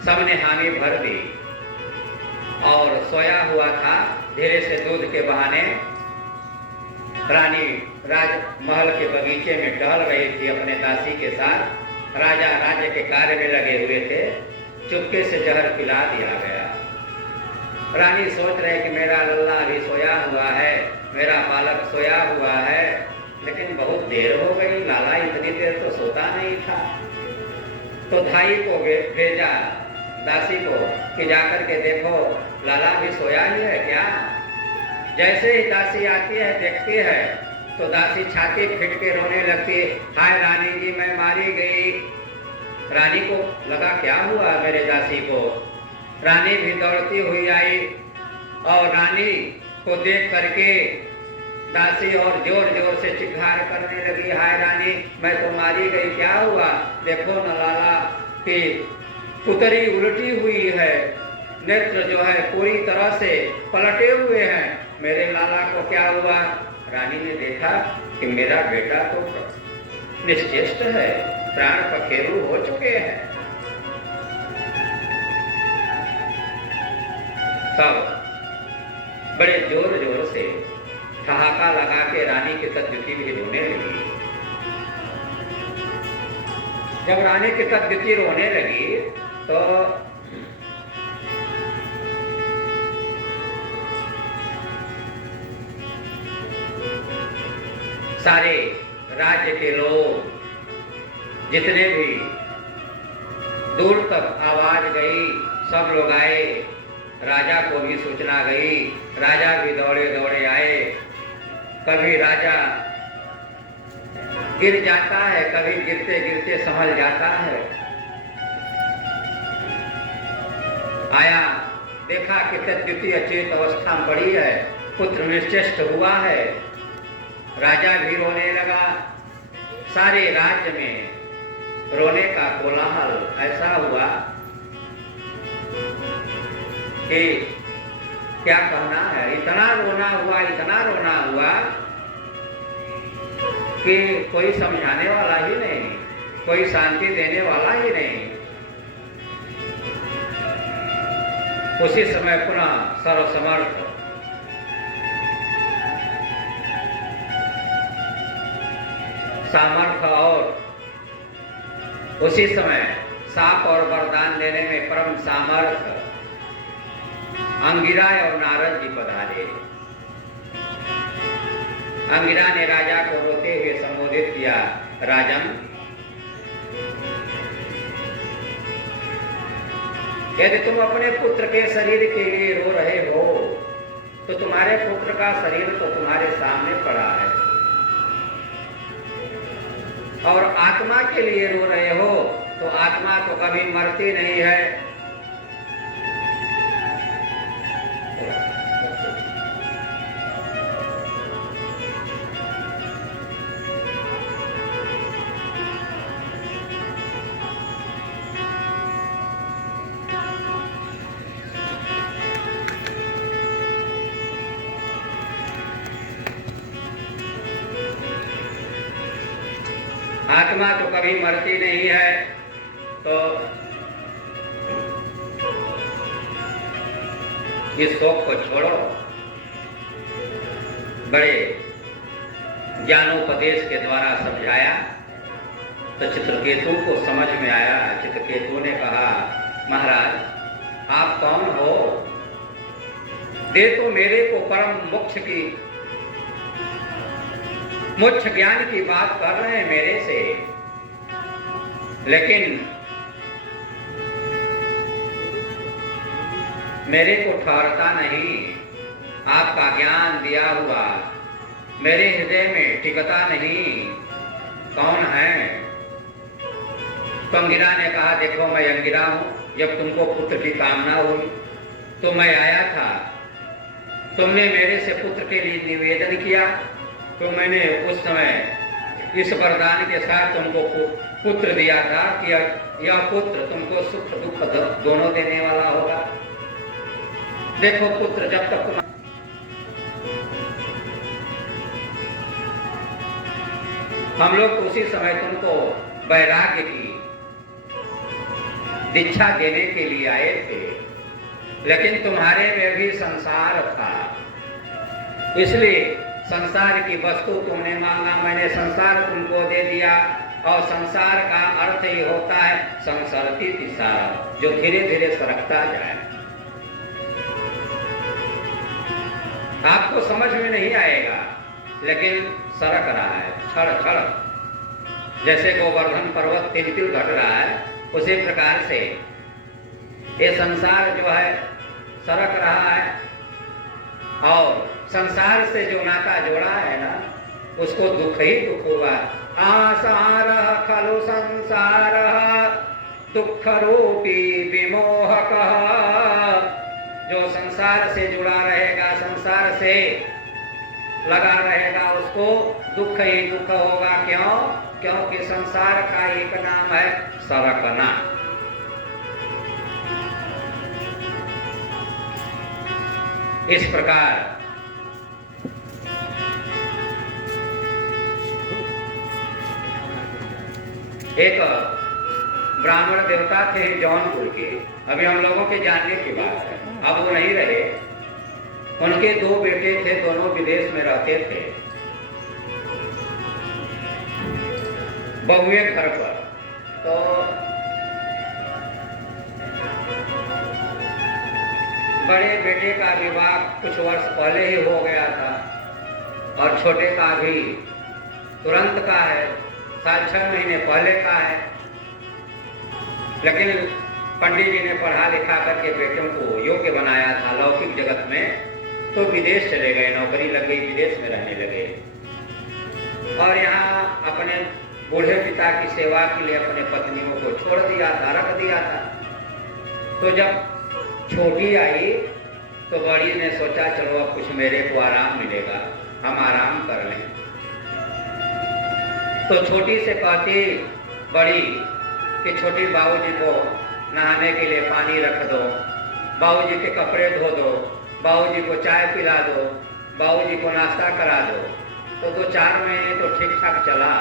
सबने हामी भर दी और सोया हुआ था धीरे से दूध के बहाने। रानी राजमहल के बगीचे में टहल रही थी अपने दासी के साथ। राजा राज्य के कार्य में लगे हुए थे। चुपके से जहर पिला दिया गया। रानी सोच रहे कि मेरा लल्ला अभी सोया हुआ है, मेरा बालक सोया हुआ है, लेकिन बहुत देर हो गई, लाला इतनी देर तो सोता नहीं था। तो धाई को भेजा, दासी को, कि जाकर के देखो लाला भी सोया ही है क्या। जैसे ही दासी आती है, देखती है तो दासी छाती फिट के रोने लगती, हाय रानी जी मैं मारी गई। रानी को लगा क्या हुआ मेरे दासी को। रानी भी दौड़ती हुई आई और रानी को देख करके दासी और जोर जोर से चिल्लाकर करने लगी, हाय रानी मैं तो मारी गई, क्या हुआ। देखो न लाला की पुतरी उल्टी हुई है, नेत्र जो है पूरी तरह से पलटे हुए हैं, मेरे लाला को क्या हुआ। रानी ने देखा कि मेरा बेटा तो निश्चेष्ट है, प्राण पखेरु हो चुके हैं। तब बड़े जोर जोर से ठहाका लगा के रानी की तद्युति भी रोने लगी। जब रानी की तद्युति रोने लगी तो सारे राज्य के लोग जितने भी दूर तक आवाज गई, सब लोग आए, राजा को भी सूचना गई, राजा भी दौड़े दौड़े आए। कभी राजा गिर जाता है, कभी गिरते गिरते संभल जाता है। आया, देखा कि तद्युति अचेत अवस्था में पड़ी है, पुत्र निश्चेष्ट हुआ है। राजा भी रोने लगा। सारे राज्य में रोने का कोलाहल ऐसा हुआ कि क्या कहना है। इतना रोना हुआ कि कोई समझाने वाला ही नहीं, कोई शांति देने वाला ही नहीं। उसी समय पुनः सर्वसमर्थ सामर्थ्य और उसी समय साप और वरदान देने में परम सामर्थ्य अंगिरा और नारद जी पधारे। अंगिरा ने राजा को रोते हुए संबोधित किया, राजन यदि तुम अपने पुत्र के शरीर के लिए रो रहे हो तो तुम्हारे पुत्र का शरीर तो तुम्हारे सामने पड़ा है, और आत्मा के लिए रो रहे हो तो आत्मा तो कभी मरती नहीं है। आत्मा तो कभी मरती नहीं है, तो इस शोक को छोड़ो। बड़े ज्ञानोपदेश के द्वारा समझाया तो चित्रकेतु को समझ में आया। चित्रकेतु ने कहा, महाराज आप कौन हो? दे तो मेरे को परम मोक्ष ज्ञान की बात कर रहे हैं मेरे से, लेकिन मेरे को ठहरता नहीं। आपका ज्ञान दिया हुआ मेरे हृदय में टिकता नहीं। कौन है? तो अंगिरा ने कहा, देखो मैं अंगिरा हूं। जब तुमको पुत्र की कामना हुई तो मैं आया था, तुमने मेरे से पुत्र के लिए निवेदन किया तो मैंने उस समय इस वरदान के साथ तुमको पुत्र दिया था कि यह पुत्र तुमको सुख दुख दोनों देने वाला होगा। देखो पुत्र जब तक तुम हम लोग उसी समय तुमको वैराग्य की दीक्षा देने के लिए आए थे, लेकिन तुम्हारे में भी संसार था, इसलिए संसार की वस्तु तुमने मांगा, मैंने संसार तुमको दे दिया। और संसार का अर्थ ही होता है संसरती दिशा, जो धीरे धीरे सरकता जाए। आपको समझ में नहीं आएगा, लेकिन सरक रहा है क्षण क्षण। जैसे गोवर्धन पर्वत तिल तिल घट रहा है, उसी प्रकार से ये संसार जो है सरक रहा है। और संसार से जो नाता जोड़ा है ना, उसको दुख ही दुख हुआ। आसारः खलु संसारः दुख रूपी विमोहकः। जो संसार से जुड़ा रहेगा, संसार से लगा रहेगा, उसको दुख ही दुख होगा। क्यों? क्योंकि संसार का एक नाम है सरकना। इस प्रकार एक ब्राह्मण देवता थे जौनपुर के, अभी हम लोगों के जानने की बात है, अब वो नहीं रहे। उनके दो बेटे थे, दोनों विदेश में रहते थे। बहुए घर पर तो बड़े बेटे का विवाह कुछ वर्ष पहले ही हो गया था और छोटे का भी तुरंत का है, 7-6 महीने पहले का है। लेकिन पंडित जी ने पढ़ा लिखा करके बेटों को योग्य बनाया था लौकिक जगत में, तो विदेश चले गए, नौकरी लग गई, विदेश में रहने लगे। और यहाँ अपने बूढ़े पिता की सेवा के लिए अपने पत्नियों को छोड़ दिया था, रख दिया था। तो जब छोटी आई तो बड़ी ने सोचा चलो अब कुछ मेरे को आराम मिलेगा, हम आराम कर लें। तो छोटी से कहती बड़ी कि छोटी बाबूजी को नहाने के लिए पानी रख दो, बाबूजी के कपड़े धो दो, बाबूजी को चाय पिला दो, बाबूजी को नाश्ता करा दो। तो 2-4 महीने तो ठीक ठाक चला।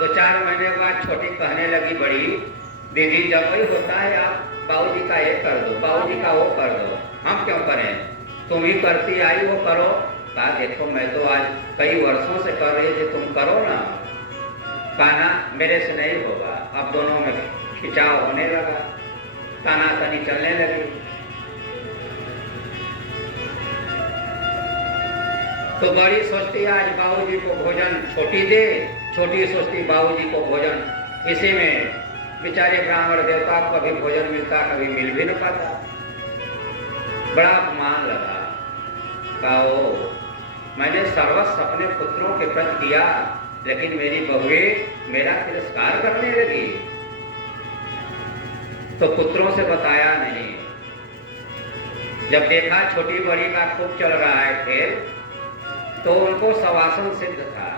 2-4 महीने बाद छोटी कहने लगी बड़ी, दीदी जब वही होता है आप बाबूजी का ये कर दो, बाबूजी का वो कर दो, हम क्यों करें, तुम ही करती आई वो करो। कहा देखो मैं तो आज कई वर्षों से कर रही थी, तुम करो ना। कहना मेरे से नहीं होगा। अब दोनों में खिंचाव होने लगा, ताना तनी चलने लगी। तो बड़ी सोचती आज बाबूजी को भोजन छोटी दे, छोटी सोचती बाबूजी को भोजन। इसी में बेचारे ब्राह्मण देवता को कभी भोजन मिलता, कभी मिल भी न पाता। बड़ा अपमान लगा। कहो मैंने सर्वस्व अपने पुत्रों के प्रति किया, लेकिन मेरी बहुए मेरा तिरस्कार करने लगी। तो पुत्रों से बताया नहीं। जब देखा छोटी बड़ी का खूब चल रहा है खेल, तो उनको सवासन सिद्ध था।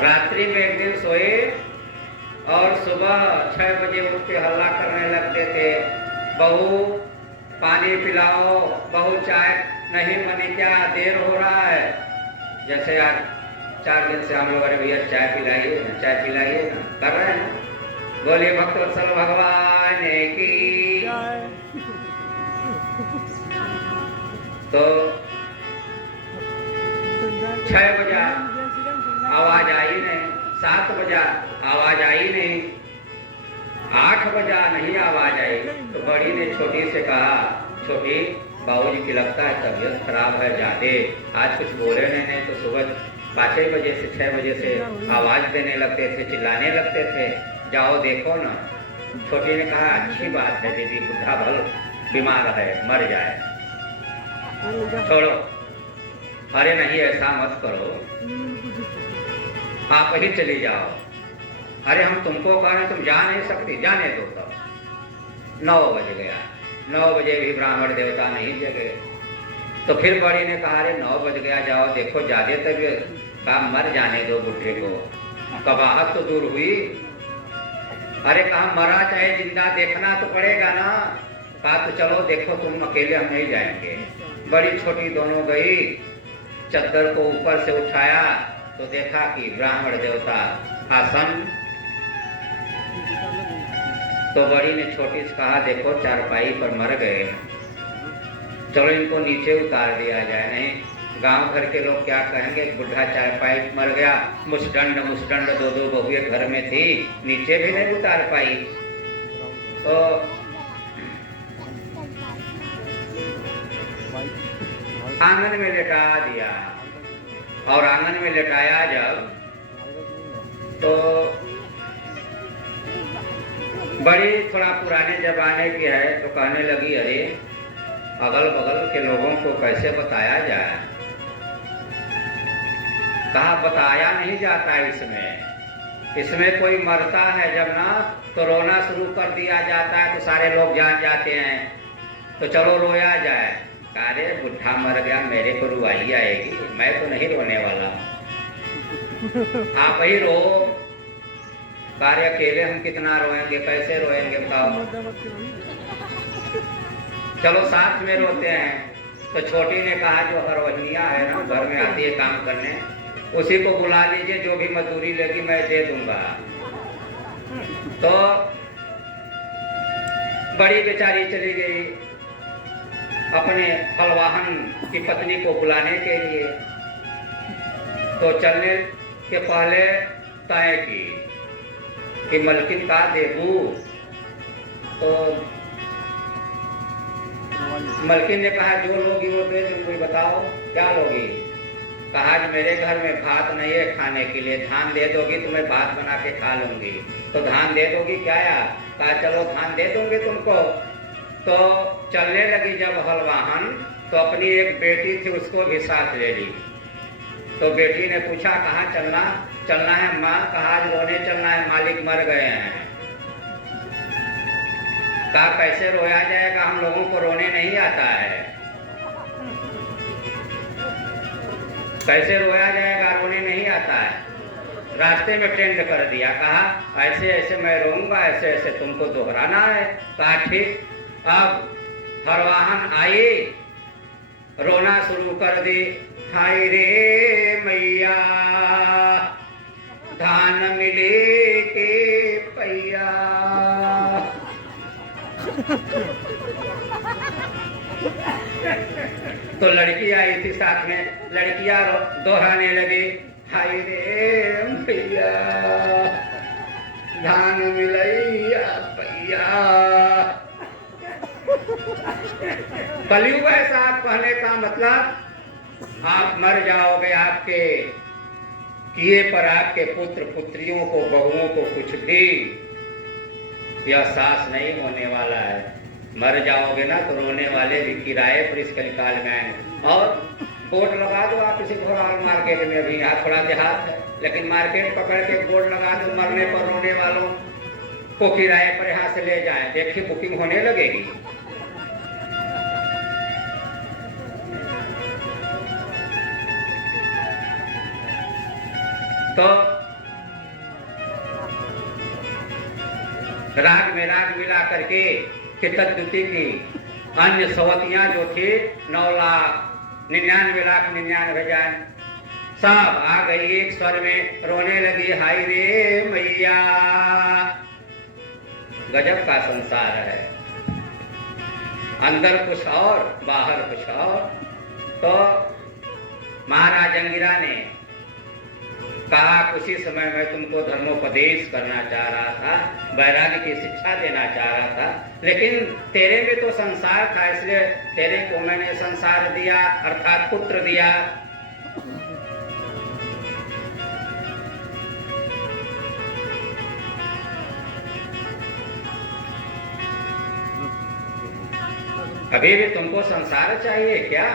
रात्रि में एक दिन सोए और सुबह 6 बजे उठ के हल्ला करने लगते थे, बहू पानी पिलाओ, बहू चाय नहीं बनी क्या, देर हो रहा है। जैसे आज 4 दिन से हम लोग अरे भैया चाय पिलाइए ना, चाय पिलाइए ना कर रहे हैं। बोलिए भक्तवत्सल भगवान की। तो 6 बजा आवाज आई नहीं, 7 बजा आवाज आई नहीं, 8 बजा नहीं आवाज आई। तो बड़ी ने छोटी से कहा, छोटी बाबूजी की लगता है तबीयत खराब है ज्यादा, आज कुछ बोले नहीं तो सुबह 5 बजे से 6 बजे से आवाज देने लगते थे, चिल्लाने लगते थे, जाओ देखो ना। छोटी ने कहा अच्छी बात है दीदी, बुढ़ा भल बीमार है मर जाए, छोड़ो। अरे नहीं ऐसा मत करो, आप ही चली जाओ। अरे हम तुमको कह रहे तुम जा नहीं सकती, जाने दो। तब 9 बज गया, 9 बजे भी ब्राह्मण देवता नहीं जगे। तो फिर बड़ी ने कहा अरे 9 बज गया, जाओ देखो ज्यादा तबीयत का, मर जाने दो बुढ़े को, कबाहत तो दूर हुई। अरे कहा मरा चाहे जिंदा देखना तो पड़ेगा ना। कहा तो चलो देखो तुम अकेले, हम नहीं जाएंगे। बड़ी छोटी दोनों गई, चद्दर को ऊपर से उठाया तो देखा कि ब्राह्मण देवता आसन। तो बड़ी ने छोटी से कहा देखो चारपाई पर मर गए, चलो इनको नीचे उतार दिया जाए, नहीं गांव घर के लोग क्या कहेंगे, बुढ़ा चारपाई मर गया, मुस्टंड 2 बहुए घर में थी, नीचे भी नहीं उतार पाई। तो आंगन में लेटा दिया, और आंगन में लेटाया जब तो बड़ी थोड़ा पुराने जमाने की है, तो कहने लगी अरे अगल बगल के लोगों को कैसे बताया जाए। कहा बताया नहीं जाता इसमें कोई मरता है जब ना तो रोना शुरू कर दिया जाता है तो सारे लोग जान जाते हैं, तो चलो रोया जाए। अरे बुढ़ा मर गया, मेरे को रुआई आएगी, मैं तो नहीं रोने वाला, आप ही रो। कार्य अकेले हम कितना रोएंगे, कैसे रोएंगे बताओ। चलो साथ में रोते हैं। तो छोटी ने कहा जो हरवहिया है ना, घर में आती है काम करने, उसी को बुला लीजिए, जो भी मजदूरी लेगी मैं दे दूंगा। तो बड़ी बेचारी चली गई अपने हलवाहन की पत्नी को बुलाने के लिए। तो चलने के पहले तय की कि मलकिन का देबू। तो मलकिन ने कहा जो लोगी वो दे दूंगी, बताओ क्या लोगी। कहा कि मेरे घर में भात नहीं है खाने के लिए, धान दे दोगी तो मैं भात बना के खा लूंगी। तो धान दे दोगी क्या यार। कहा चलो धान दे दूंगी तुमको। तो चलने लगी जब हलवाहन, तो अपनी एक बेटी थी उसको भी साथ ले ली। तो बेटी ने पूछा कहाँ चलना चलना है माँ। कहा आज रोने चलना है, मालिक मर गए हैं। कहा कैसे रोया जाएगा, हम लोगों को रोने नहीं आता है, कैसे रोया जाएगा, रोने नहीं आता है। रास्ते में टेंड कर दिया, कहा ऐसे ऐसे मैं रोऊंगा, ऐसे ऐसे तुमको दोहराना है। कहा ठीक। अब हरवाहन आई, रोना शुरू कर दी। हाय रे मैया धान मिले के पैया। तो लड़की आई थी साथ में, लड़कियां दोहराने लगी। हाय रे मैया धान मिलैया पैया। कलयुग है साहब, कहने का मतलब आप मर जाओगे, आपके किए पर आपके पुत्र पुत्रियों को बहुओं को कुछ भी यह सास नहीं होने वाला है। मर जाओगे ना तो रोने वाले भी किराए पर इस कलिकाल में आए। और बोर्ड लगा दो आप किसी घोड़ाल मार्केट में, अभी यहाँ थोड़ा देहात है लेकिन मार्केट पकड़ के बोर्ड लगा दो, मरने पर रोने वालों को किराए पर यहाँ से ले जाएं, देखिए बुकिंग होने लगेगी। तो राग में राग मिला करके तद्युति की अन्य सवतियां जो थी 9,99,99,99 सब आ गई एक स्वर में, रोने लगी। हाय रे मैया। गजब का संसार है, अंदर कुछ और बाहर कुछ और। तो महाराज अंगिरा ने कहा उसी समय मैं तुमको धर्मोपदेश करना चाह रहा था, वैराग्य की शिक्षा देना चाह रहा था, लेकिन तेरे में तो संसार था इसलिए तेरे को मैंने संसार दिया अर्थात पुत्र दिया। अभी भी तुमको संसार चाहिए क्या।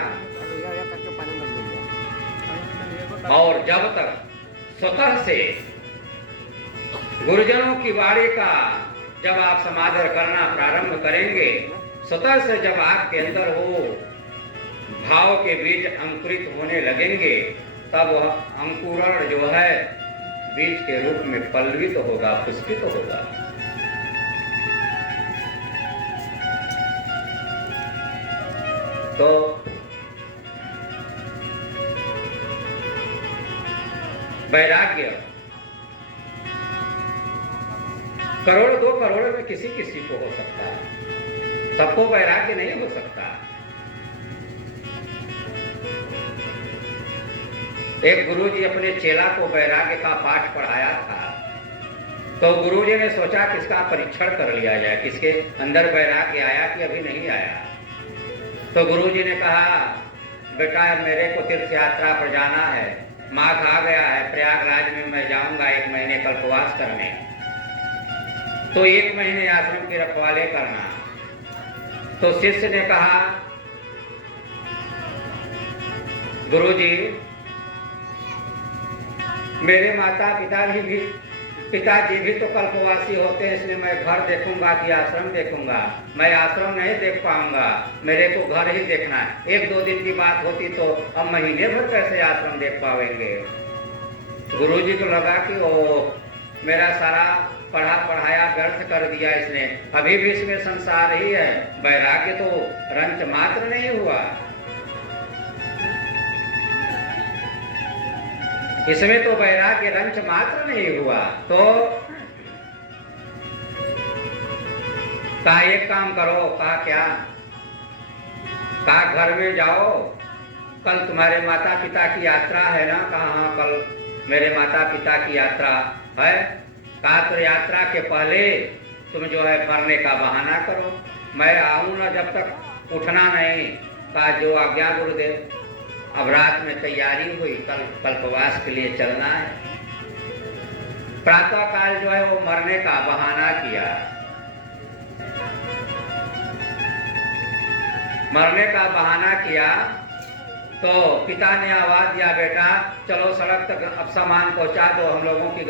और जब तक स्वतः से गुरुजनों की वाणी का जब आप समादर करना प्रारंभ करेंगे, स्वतः से जब आपके अंदर वो भाव के बीज अंकुरित होने लगेंगे, तब वह अंकुरण जो है बीज के रूप में पल्लवित होगा, पुष्पित होगा। तो वैराग्य करोड़ 2 करोड़ में किसी किसी को हो सकता है, सबको वैराग्य नहीं हो सकता। एक गुरुजी अपने चेला को वैराग्य का पाठ पढ़ाया था, तो गुरुजी ने सोचा किसका परीक्षण कर लिया जाए, किसके अंदर वैराग्य आया कि अभी नहीं आया। तो गुरुजी ने कहा बेटा मेरे को तीर्थ यात्रा पर जाना है, माघ आ गया है, प्रयागराज में मैं जाऊंगा 1 महीने कल्पवास करने, तो 1 महीने आश्रम की रखवाले करना। तो शिष्य ने कहा गुरुजी मेरे माता पिताजी भी तो कल्पवासी होते हैं, इसलिए मैं घर देखूंगा कि आश्रम देखूंगा? मैं आश्रम नहीं देख पाऊंगा, मेरे को घर ही देखना है। 1-2 दिन की बात होती तो अब महीने भर कैसे आश्रम देख पाएंगे? गुरुजी को लगा कि वो मेरा सारा पढ़ाया व्यर्थ कर दिया इसने, अभी भी इसमें संसार ही है, वैराग्य तो रंच मात्र नहीं हुआ, इसमें तो वैराग्य रंच मात्र नहीं हुआ। तो कहा एक काम करो, कहा क्या? कहा घर में जाओ, कल तुम्हारे माता पिता की यात्रा है ना? कहा हाँ, कल मेरे माता पिता की यात्रा है। कहा तो यात्रा के पहले तुम जो है मरने का बहाना करो, मैं आऊं ना जब तक उठना नहीं। कहा जो आज्ञा गुरुदेव। अब रात में तैयारी हुई, कल कल्पवास के लिए चलना है। प्रातः काल जो है वो मरने का बहाना किया, मरने का बहाना किया। तो पिता ने आवाज दिया, बेटा चलो सड़क तक अब सामान पहुंचा दो, हम लोगों की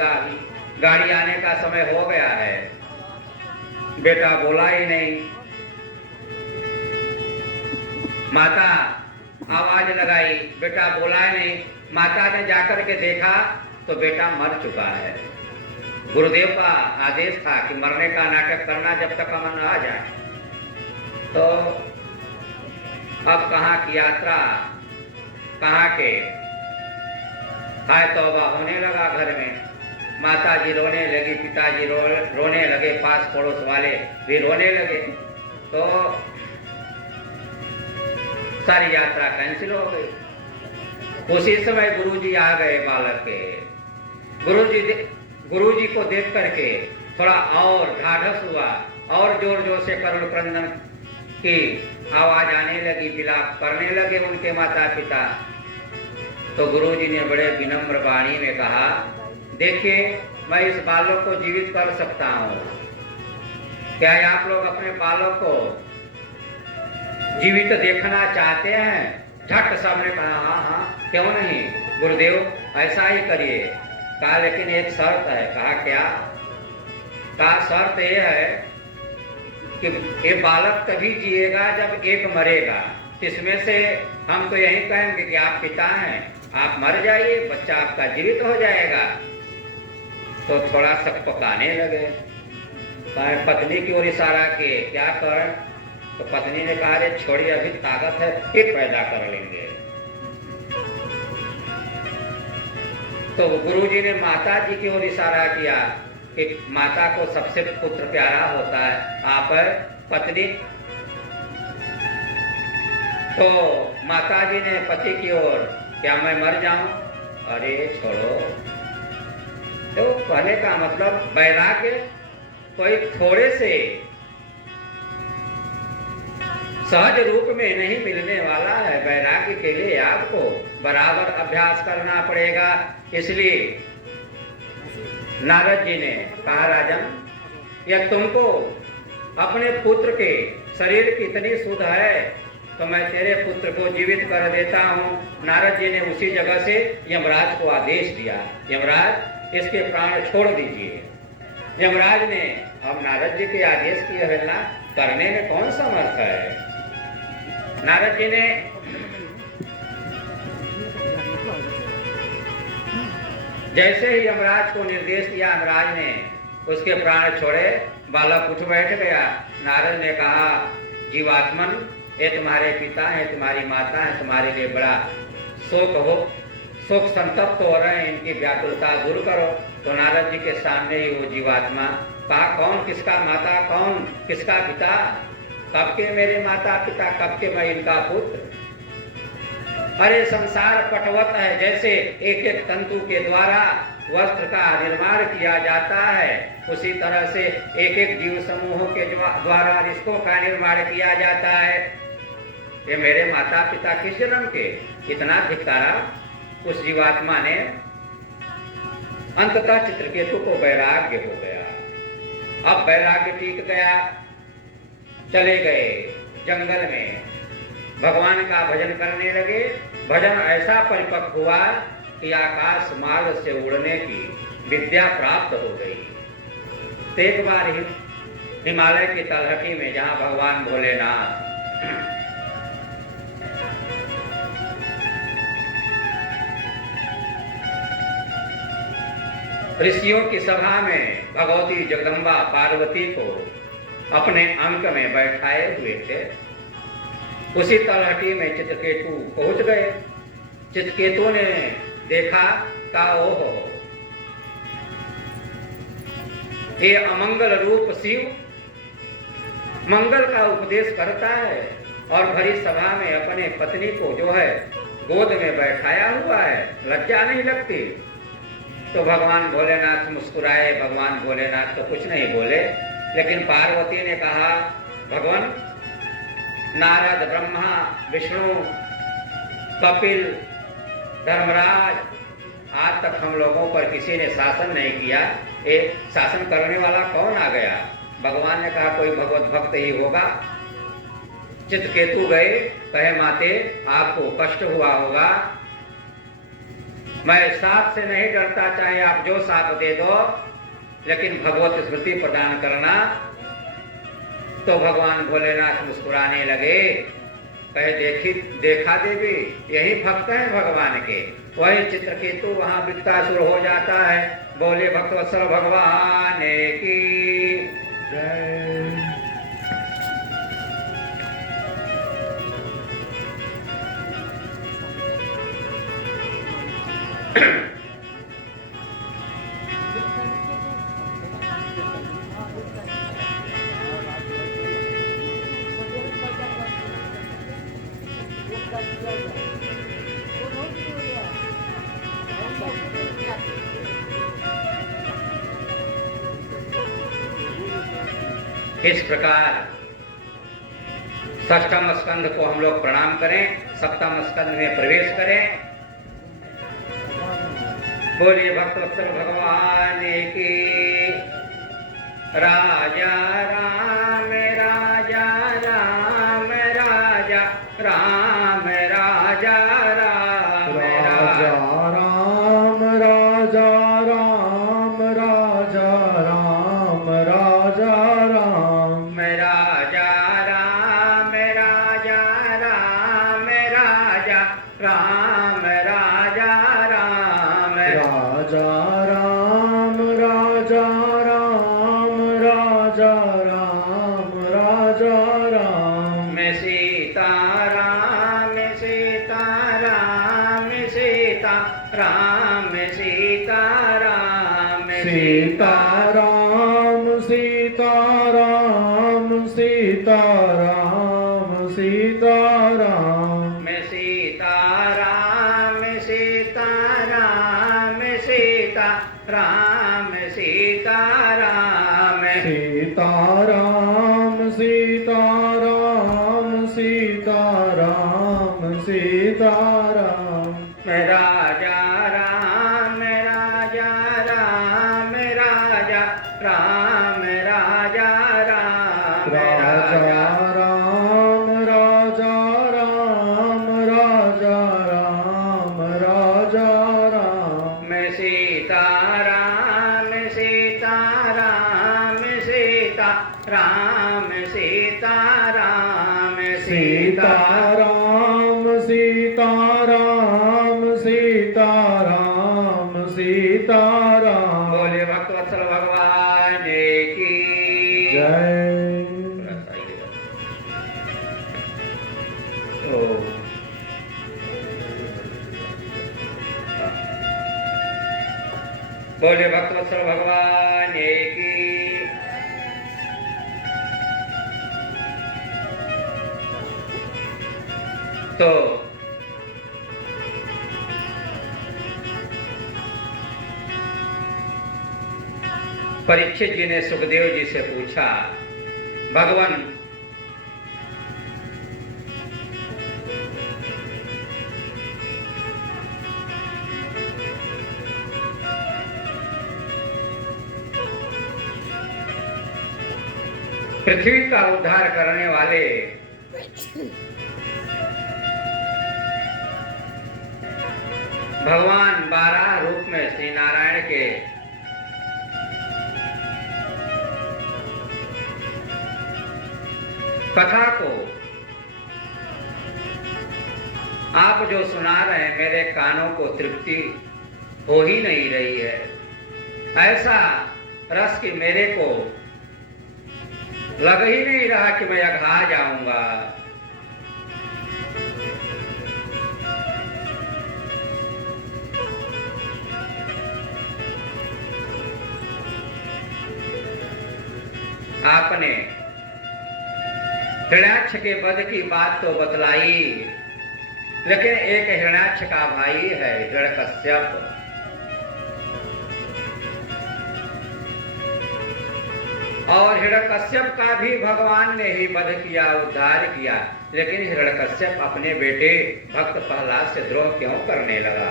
गाड़ी आने का समय हो गया है। बेटा बोला ही नहीं। माता आवाज लगाई, बेटा बोला ही नहीं। माता ने जाकर के देखा तो बेटा मर चुका है। गुरुदेव का आदेश था कि मरने का नाटक करना जब तक अमन आ जाए। तो अब कहाँ की यात्रा, कहाँ के? हाय तौबा होने लगा घर में। माता जी रोने लगी, पिताजी रोने लगे, पास पड़ोस वाले भी रोने लगे। तो सारी यात्रा कैंसिल हो गई। उसी समय गुरुजी आ गए बालक के। गुरुजी को देख करके थोड़ा और ढाढ़स हुआ, और जोर जोर से करुण क्रंदन की आवाज आने लगी, विलाप करने लगे उनके माता पिता। तो गुरुजी ने बड़े विनम्र वाणी में कहा, देखिए मैं इस बालक को जीवित कर सकता हूँ, क्या आप लोग अपने बालक को जीवित देखना चाहते हैं? झट सबने कहा हाँ हाँ क्यों नहीं गुरुदेव, ऐसा ही करिए। कहा लेकिन एक शर्त है। कहा क्या? कहा शर्त यह है कि ये बालक तभी जिएगा जब एक मरेगा। इसमें से हम तो यही कहेंगे कि आप पिता हैं, आप मर जाइए, बच्चा आपका जीवित हो जाएगा। तो थोड़ा सकपकाने लगे। पत्नी की ओर इशारा किए, क्या कर? तो पत्नी ने कहा, अरे छोड़िए, अभी ताकत है, फिर पैदा कर लेंगे। तो गुरुजी ने माता जी की ओर इशारा किया कि माता को सबसे पुत्र प्यारा होता है, आप पत्नी। तो माता जी ने पति की ओर, क्या मैं मर जाऊं? अरे छोड़ो। तो कहने का मतलब वैराग्य कोई थोड़े से सहज रूप में नहीं मिलने वाला है। वैराग्य के लिए आपको बराबर अभ्यास करना पड़ेगा। इसलिए नारद जी ने कहा, राजन यह तुमको अपने पुत्र के शरीर की इतनी सुध है तो मैं तेरे पुत्र को जीवित कर देता हूँ। नारद जी ने उसी जगह से यमराज को आदेश दिया, यमराज इसके प्राण छोड़ दीजिए। यमराज ने अब नारद जी के आदेश की अवहेलना करने में कौन समर्थ है? नारद जी ने जैसे ही यमराज को निर्देश दिया, यमराज ने उसके प्राण छोड़े, बालक उठ बैठ गया। नारद ने कहा, जीवात्मन ये तुम्हारे पिता हैं, तुम्हारी माता हैं, तुम्हारे लिए बड़ा शोक संतप्त हो रहे हैं, इनकी व्याकुलता दूर करो। तो नारद जी के सामने ही वो जीवात्मा कहा, कौन किसका माता, कौन किसका पिता? कब के मेरे माता पिता, कब के मैं इनका पुत्र? अरे संसार पटवत है, जैसे एक एक तंतु के द्वारा वस्त्र का निर्माण किया जाता है, उसी तरह से एक एक जीव समूहों के द्वारा रिश्तों का निर्माण किया जाता है। ये मेरे माता पिता किस जन्म के? इतना धिक्कारा उस जीवात्मा ने। अंततः चित्रकेतु को वैराग्य हो गया। अब वैराग्य टीक गया, चले गए जंगल में, भगवान का भजन करने लगे। भजन ऐसा परिपक्व हुआ कि आकाश मार्ग से उड़ने की विद्या प्राप्त हो गई। तो एक बार हिमालय की तलहटी में जहां भगवान भोलेनाथ ऋषियों की सभा में भगवती जगदम्बा पार्वती को अपने अंक में बैठाए हुए थे, उसी तलहटी में चित्रकेतु पहुंच गए। चित्रकेतु ने देखा का ओहो, ये अमंगल रूप शिव मंगल का उपदेश करता है और भरी सभा में अपने पत्नी को जो है गोद में बैठाया हुआ है, लज्जा नहीं लगती। तो भगवान भोलेनाथ मुस्कुराए। भगवान भोलेनाथ तो कुछ नहीं बोले, लेकिन पार्वती ने कहा, भगवान नारद, ब्रह्मा, विष्णु, कपिल, धर्मराज, आज तक हम लोगों पर किसी ने शासन नहीं किया, ये शासन करने वाला कौन आ गया? भगवान ने कहा कोई भगवत भक्त ही होगा। चित्रकेतु गए, कहे माते आपको कष्ट हुआ होगा, मैं साप से नहीं डरता, चाहे आप जो साप दे दो, लेकिन भगवत स्मृति प्रदान करना। तो भगवान भोलेनाथ मुस्कुराने लगे, कहे देखा देवी, यही भक्त है भगवान के। वही चित्रकेतु वहां विकटासुर हो जाता है। बोले भक्तवत्सल भगवान की जय। इस प्रकार षष्ठम स्कंध को हम लोग प्रणाम करें, सप्तम स्कंध में प्रवेश करें। बोलिए भक्तवत्सल भगवान की। राजा राम राजा राम राजा राम राजा राम राजा राम राजा राम राजा राम राजा राम राजा राम राजा राम राजा राम राजा राम राजा राम राजा राम राजा राम राजा राम मैं सीता राम सीता राम सीता राम सीता राम सीता राम सीता राम सीता राम सीता राम मैं सीता राम सीता राम सीता राम सीता राम सीता राम सीता राम सीता राम सीता राम मैं राजा राम राजा राम राजा राम राजा राम राजा राम राजा राम राजा राम राजा राम मैं सीता राम सीता राम सीता राम सीता राम सीता राम सीता राम सीता राम सीता राम बोले भक्तवत्सल भगवान की जय। ओ बोले भक्तवत्सल भगवान की। तो परीक्षित जी ने सुखदेव जी से पूछा, भगवान पृथ्वी का उद्धार करने वाले भगवान 12 रूप में श्री नारायण के कथा को आप जो सुना रहे हैं, मेरे कानों को तृप्ति हो ही नहीं रही है। ऐसा रस कि मेरे को लग ही नहीं रहा कि मैं अघा जाऊंगा। आपने हिरण्याक्ष के वध की बात तो बतलाई, लेकिन एक हिरण्याक्ष का भाई है हिरण्यकश्यप। और हिरण्यकश्यप का भी भगवान ने ही वध किया, उद्धार किया, लेकिन हिरण्यकश्यप अपने बेटे भक्त प्रहलाद से द्रोह क्यों करने लगा?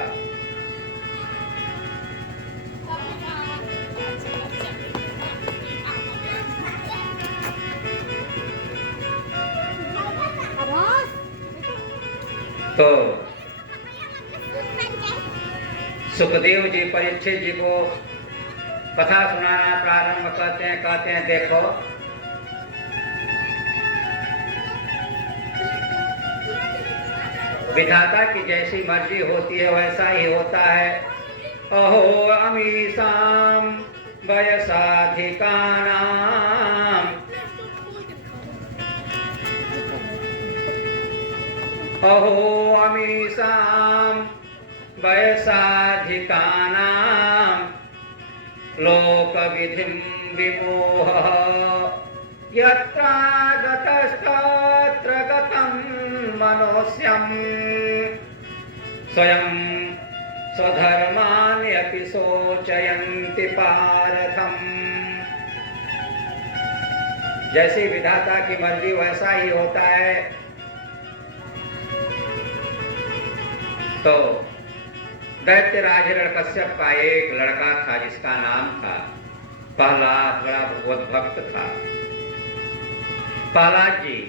तो सुखदेव जी परीक्षित जी को कथा सुनाना प्रारंभ करते हैं, देखो विधाता की जैसी मर्जी होती है वैसा ही होता है। अहो अमीसाम वयसाधिकानाम, अहो अमीसाम वयसाधिकानां लोकविधिं विमोहः यत्रागतस्तत्र गतं मनोस्यं स्वयं स्वधर्मान्यपि शोचयन्ति पार्थम्। जैसी विधाता की मर्जी वैसा ही होता है। तो दैत्यराज हिरण्यकश्यप का एक लड़का था जिसका नाम था प्रहलाद, बड़ा भगवत भक्त था। प्रहलाद जी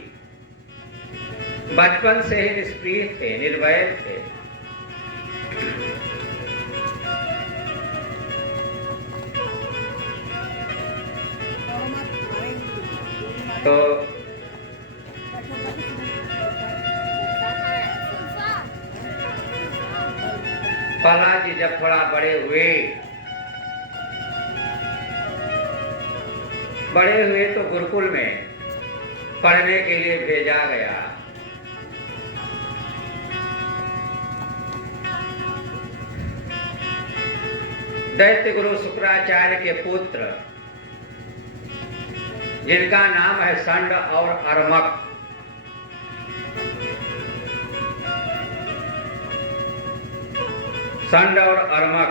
बचपन से ही निष्प्रिय थे, निर्भय थे। तो प्रहलाद जी जब थोड़ा बड़े हुए तो गुरुकुल में पढ़ने के लिए भेजा गया। दैत्य गुरु शुक्राचार्य के पुत्र जिनका नाम है संड और अर्मक, संड और अर्मक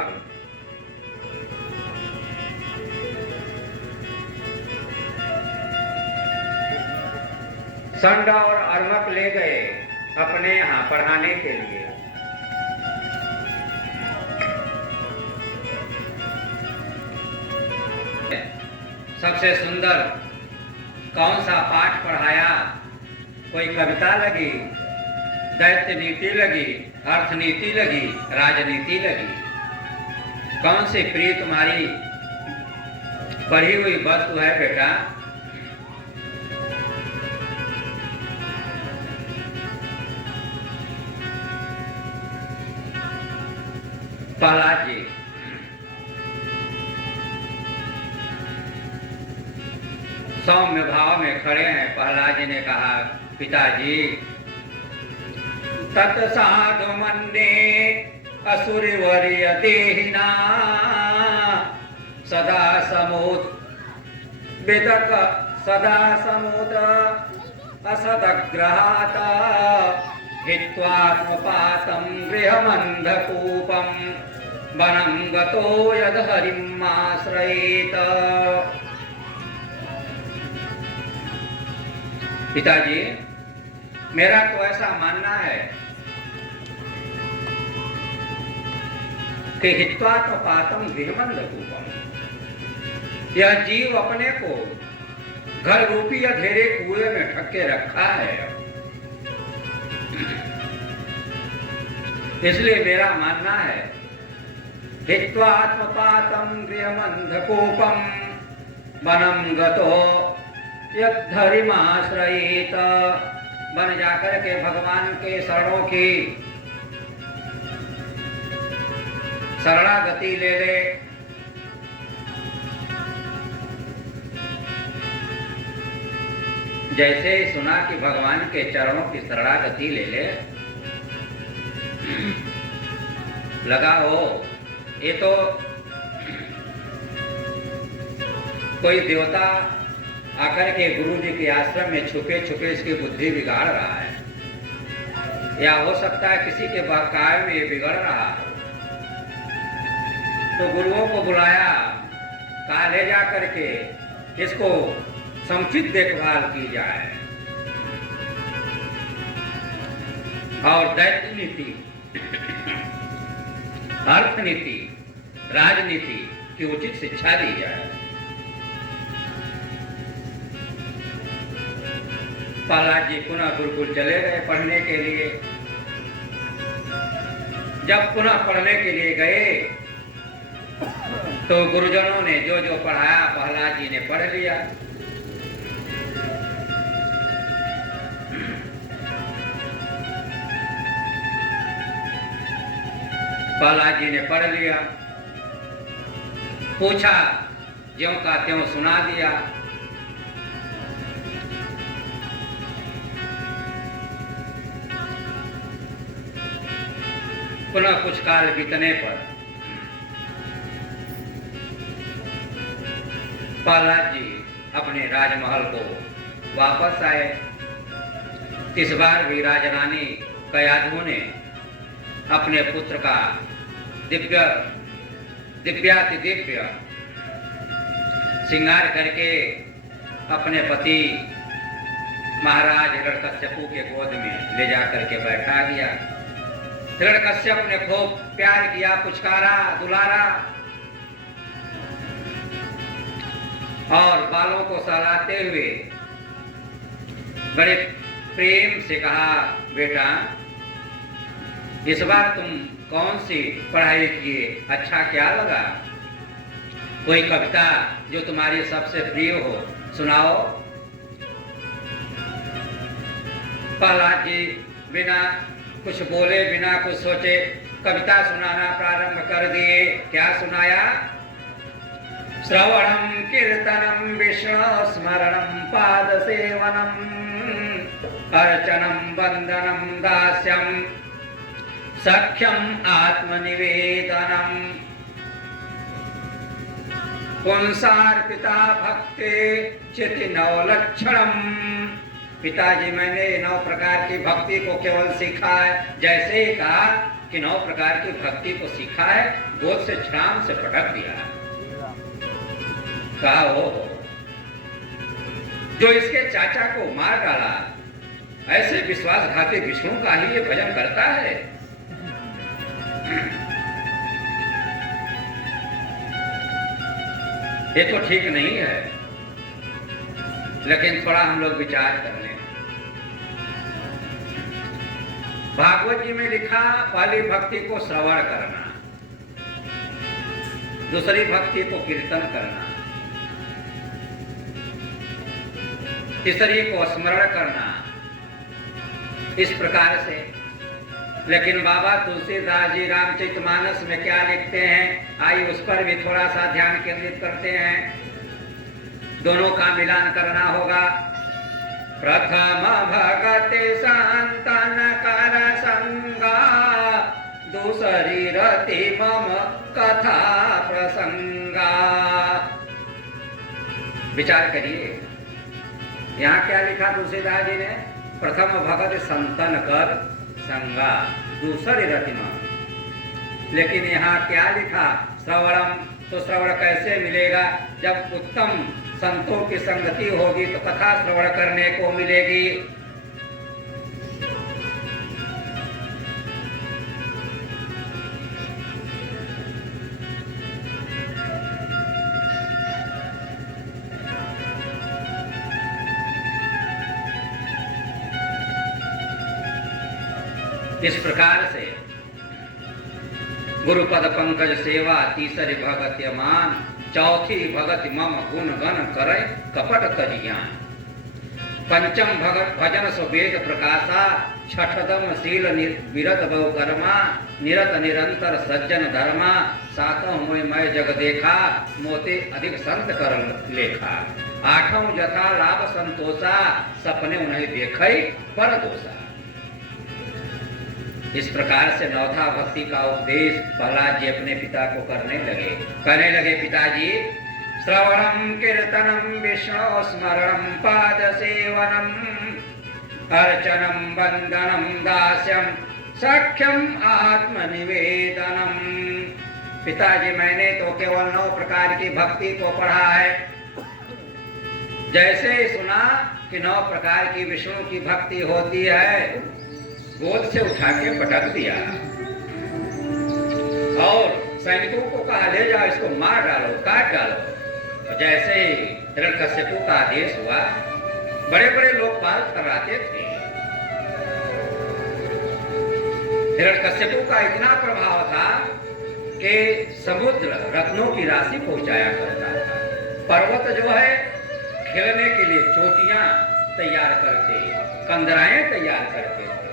संड और अर्मक ले गए अपने यहाँ पढ़ाने के लिए। सबसे सुंदर कौन सा पाठ पढ़ाया? कोई कविता लगी, दैत्य नीति लगी, अर्थनीति लगी, राजनीति लगी। कौन सी प्रिय तुम्हारी पढ़ी हुई वस्तु है बेटा? प्रहलाद जी सौम्य भाव में खड़े हैं। प्रहलाद जी ने कहा, पिताजी तत्साधु मन्ये असुरवर्य देहिना सदा समुद्र असदग्रहात हित्वात्मपातं गृहमन्धकूपं वनं गतो यद हरिम् आश्रयेत। पिताजी मेरा तो ऐसा मानना है कि हित्वात्मपातं गृहमन्धकूपम, यह जीव अपने को घर रूपी अंधेरे कुएं में ढक के रखा है। इसलिए मेरा मानना है हित्वात्मपातं गृहमन्धकूपं वनं गतो यद्धरिमाश्रयेत, वन जाकर के भगवान के शरणों की शरणागति ले ले। जैसे ही सुना कि भगवान के चरणों की शरणागति ले ले, लगा हो ये तो कोई देवता आकर के गुरु जी के आश्रम में छुपे छुपे इसकी बुद्धि बिगाड़ रहा है, या हो सकता है किसी के बहकावे में ये बिगड़ रहा है। तो गुरुओं को बुलाया, कहा ले जा करके इसको समुचित देखभाल की जाए और दैत्य नीति, अर्थ नीति, राजनीति की उचित शिक्षा दी जाए। प्रहलाद जी पुनः गुरुकुल चले गए पढ़ने के लिए। जब पुनः पढ़ने के लिए गए तो गुरुजनों ने जो जो पढ़ाया प्रहलाद जी ने पढ़ लिया। प्रहलाद जी ने पढ़ लिया, पूछा, ज्यों का त्यों सुना दिया। पुनः कुछ काल बीतने पर प्रहलाद जी अपने राजमहल को वापस आए। इस बार भी राजरानी कयाधु ने अपने पुत्र का दिव्याति दिव्य श्रृंगार करके अपने पति महाराज हिरण्यकश्यपु के गोद में ले जाकर के बैठा दिया। हिरण्यकश्यप ने खूब प्यार किया, पुचकारा, दुलारा और बालों को सहलाते हुए बड़े प्रेम से कहा, बेटा इस बार तुम कौन सी पढ़ाई किए, अच्छा क्या लगा? कोई कविता जो तुम्हारी सबसे प्रिय हो सुनाओ। प्रहलाद जी बिना कुछ बोले, बिना कुछ सोचे कविता सुनाना प्रारंभ कर दिए। क्या सुनाया? श्रवणं कीर्तनं विष्णु स्मरणं पाद सेवनम अर्चनं वंदनं दास्यं सख्यम आत्मनिवेदनम पुंसार्पिता भक्ति चिति नवलक्षणम। पिताजी मैंने 9 प्रकार की भक्ति को केवल सीखा है। जैसे ही कहा कि 9 प्रकार की भक्ति को सीखा है, गोद से छ्राम से पटक दिया। कहा हो जो इसके चाचा को मार डाला, ऐसे विश्वासघाती विष्णु का ही ये भजन करता है। ये तो ठीक नहीं है, लेकिन थोड़ा हम लोग विचार कर लें। भागवत जी में लिखा पहली भक्ति को श्रवण करना, दूसरी भक्ति को कीर्तन करना, तीसरी को स्मरण करना, इस प्रकार से। लेकिन बाबा तुलसीदास जी रामचरितमानस में क्या लिखते हैं, आइए उस पर भी थोड़ा सा ध्यान केंद्रित करते हैं। दोनों का मिलान करना होगा। प्रथम भगते संतन कर संगा, दूसरी रति मम कथा प्रसंगा। विचार करिए, यहाँ क्या लिखा तुलसीदास जी ने? प्रथम भगत संतन कर संगा, दूसरी रति मम। लेकिन यहाँ क्या लिखा? श्रवणम। तो श्रवण कैसे मिलेगा? जब उत्तम संतों की संगति होगी तो कथा श्रवण करने को मिलेगी। इस प्रकार से गुरुपद पंकज सेवा तीसरी भगत मान, चौथी भगत मम गुण गण करे कपट तजियान। पंचम भगत भजन सुवेद प्रकाशा, छठदम शील विरत बहु कर्मा, निरत निरंतर सज्जन धर्मा, सातों मोय जग देखा, मोते अधिक संत कर लेखा। आठों जथा लाभ संतोषा, सपने उन्हें देखई पर दोषा। इस प्रकार से नौथा भक्ति का उपदेश प्रहलाद जी अपने पिता को कहने लगे पिताजी, श्रवणम कीर्तनम विष्णु स्मरणम पाद सेवनम, अर्चनम वंदनम दास्यम सख्यम आत्मनिवेदनम। पिताजी मैंने तो केवल 9 प्रकार की भक्ति को पढ़ा है। जैसे ही सुना कि 9 प्रकार की विष्णु की भक्ति होती है, गोद से उठा के पटक दिया और सैनिकों को कहा ले जाओ, इसको मार डालो, काट डालो। तो जैसे ही हिरण्यकश्यपु का आदेश हुआ, बड़े बड़े लोकपाल कराते थे। हिरण्यकश्यपु का इतना प्रभाव था कि समुद्र रत्नों की राशि पहुंचाया करता था। पर्वत जो है खेलने के लिए चोटियां तैयार करते, कंदराएं तैयार करते थे।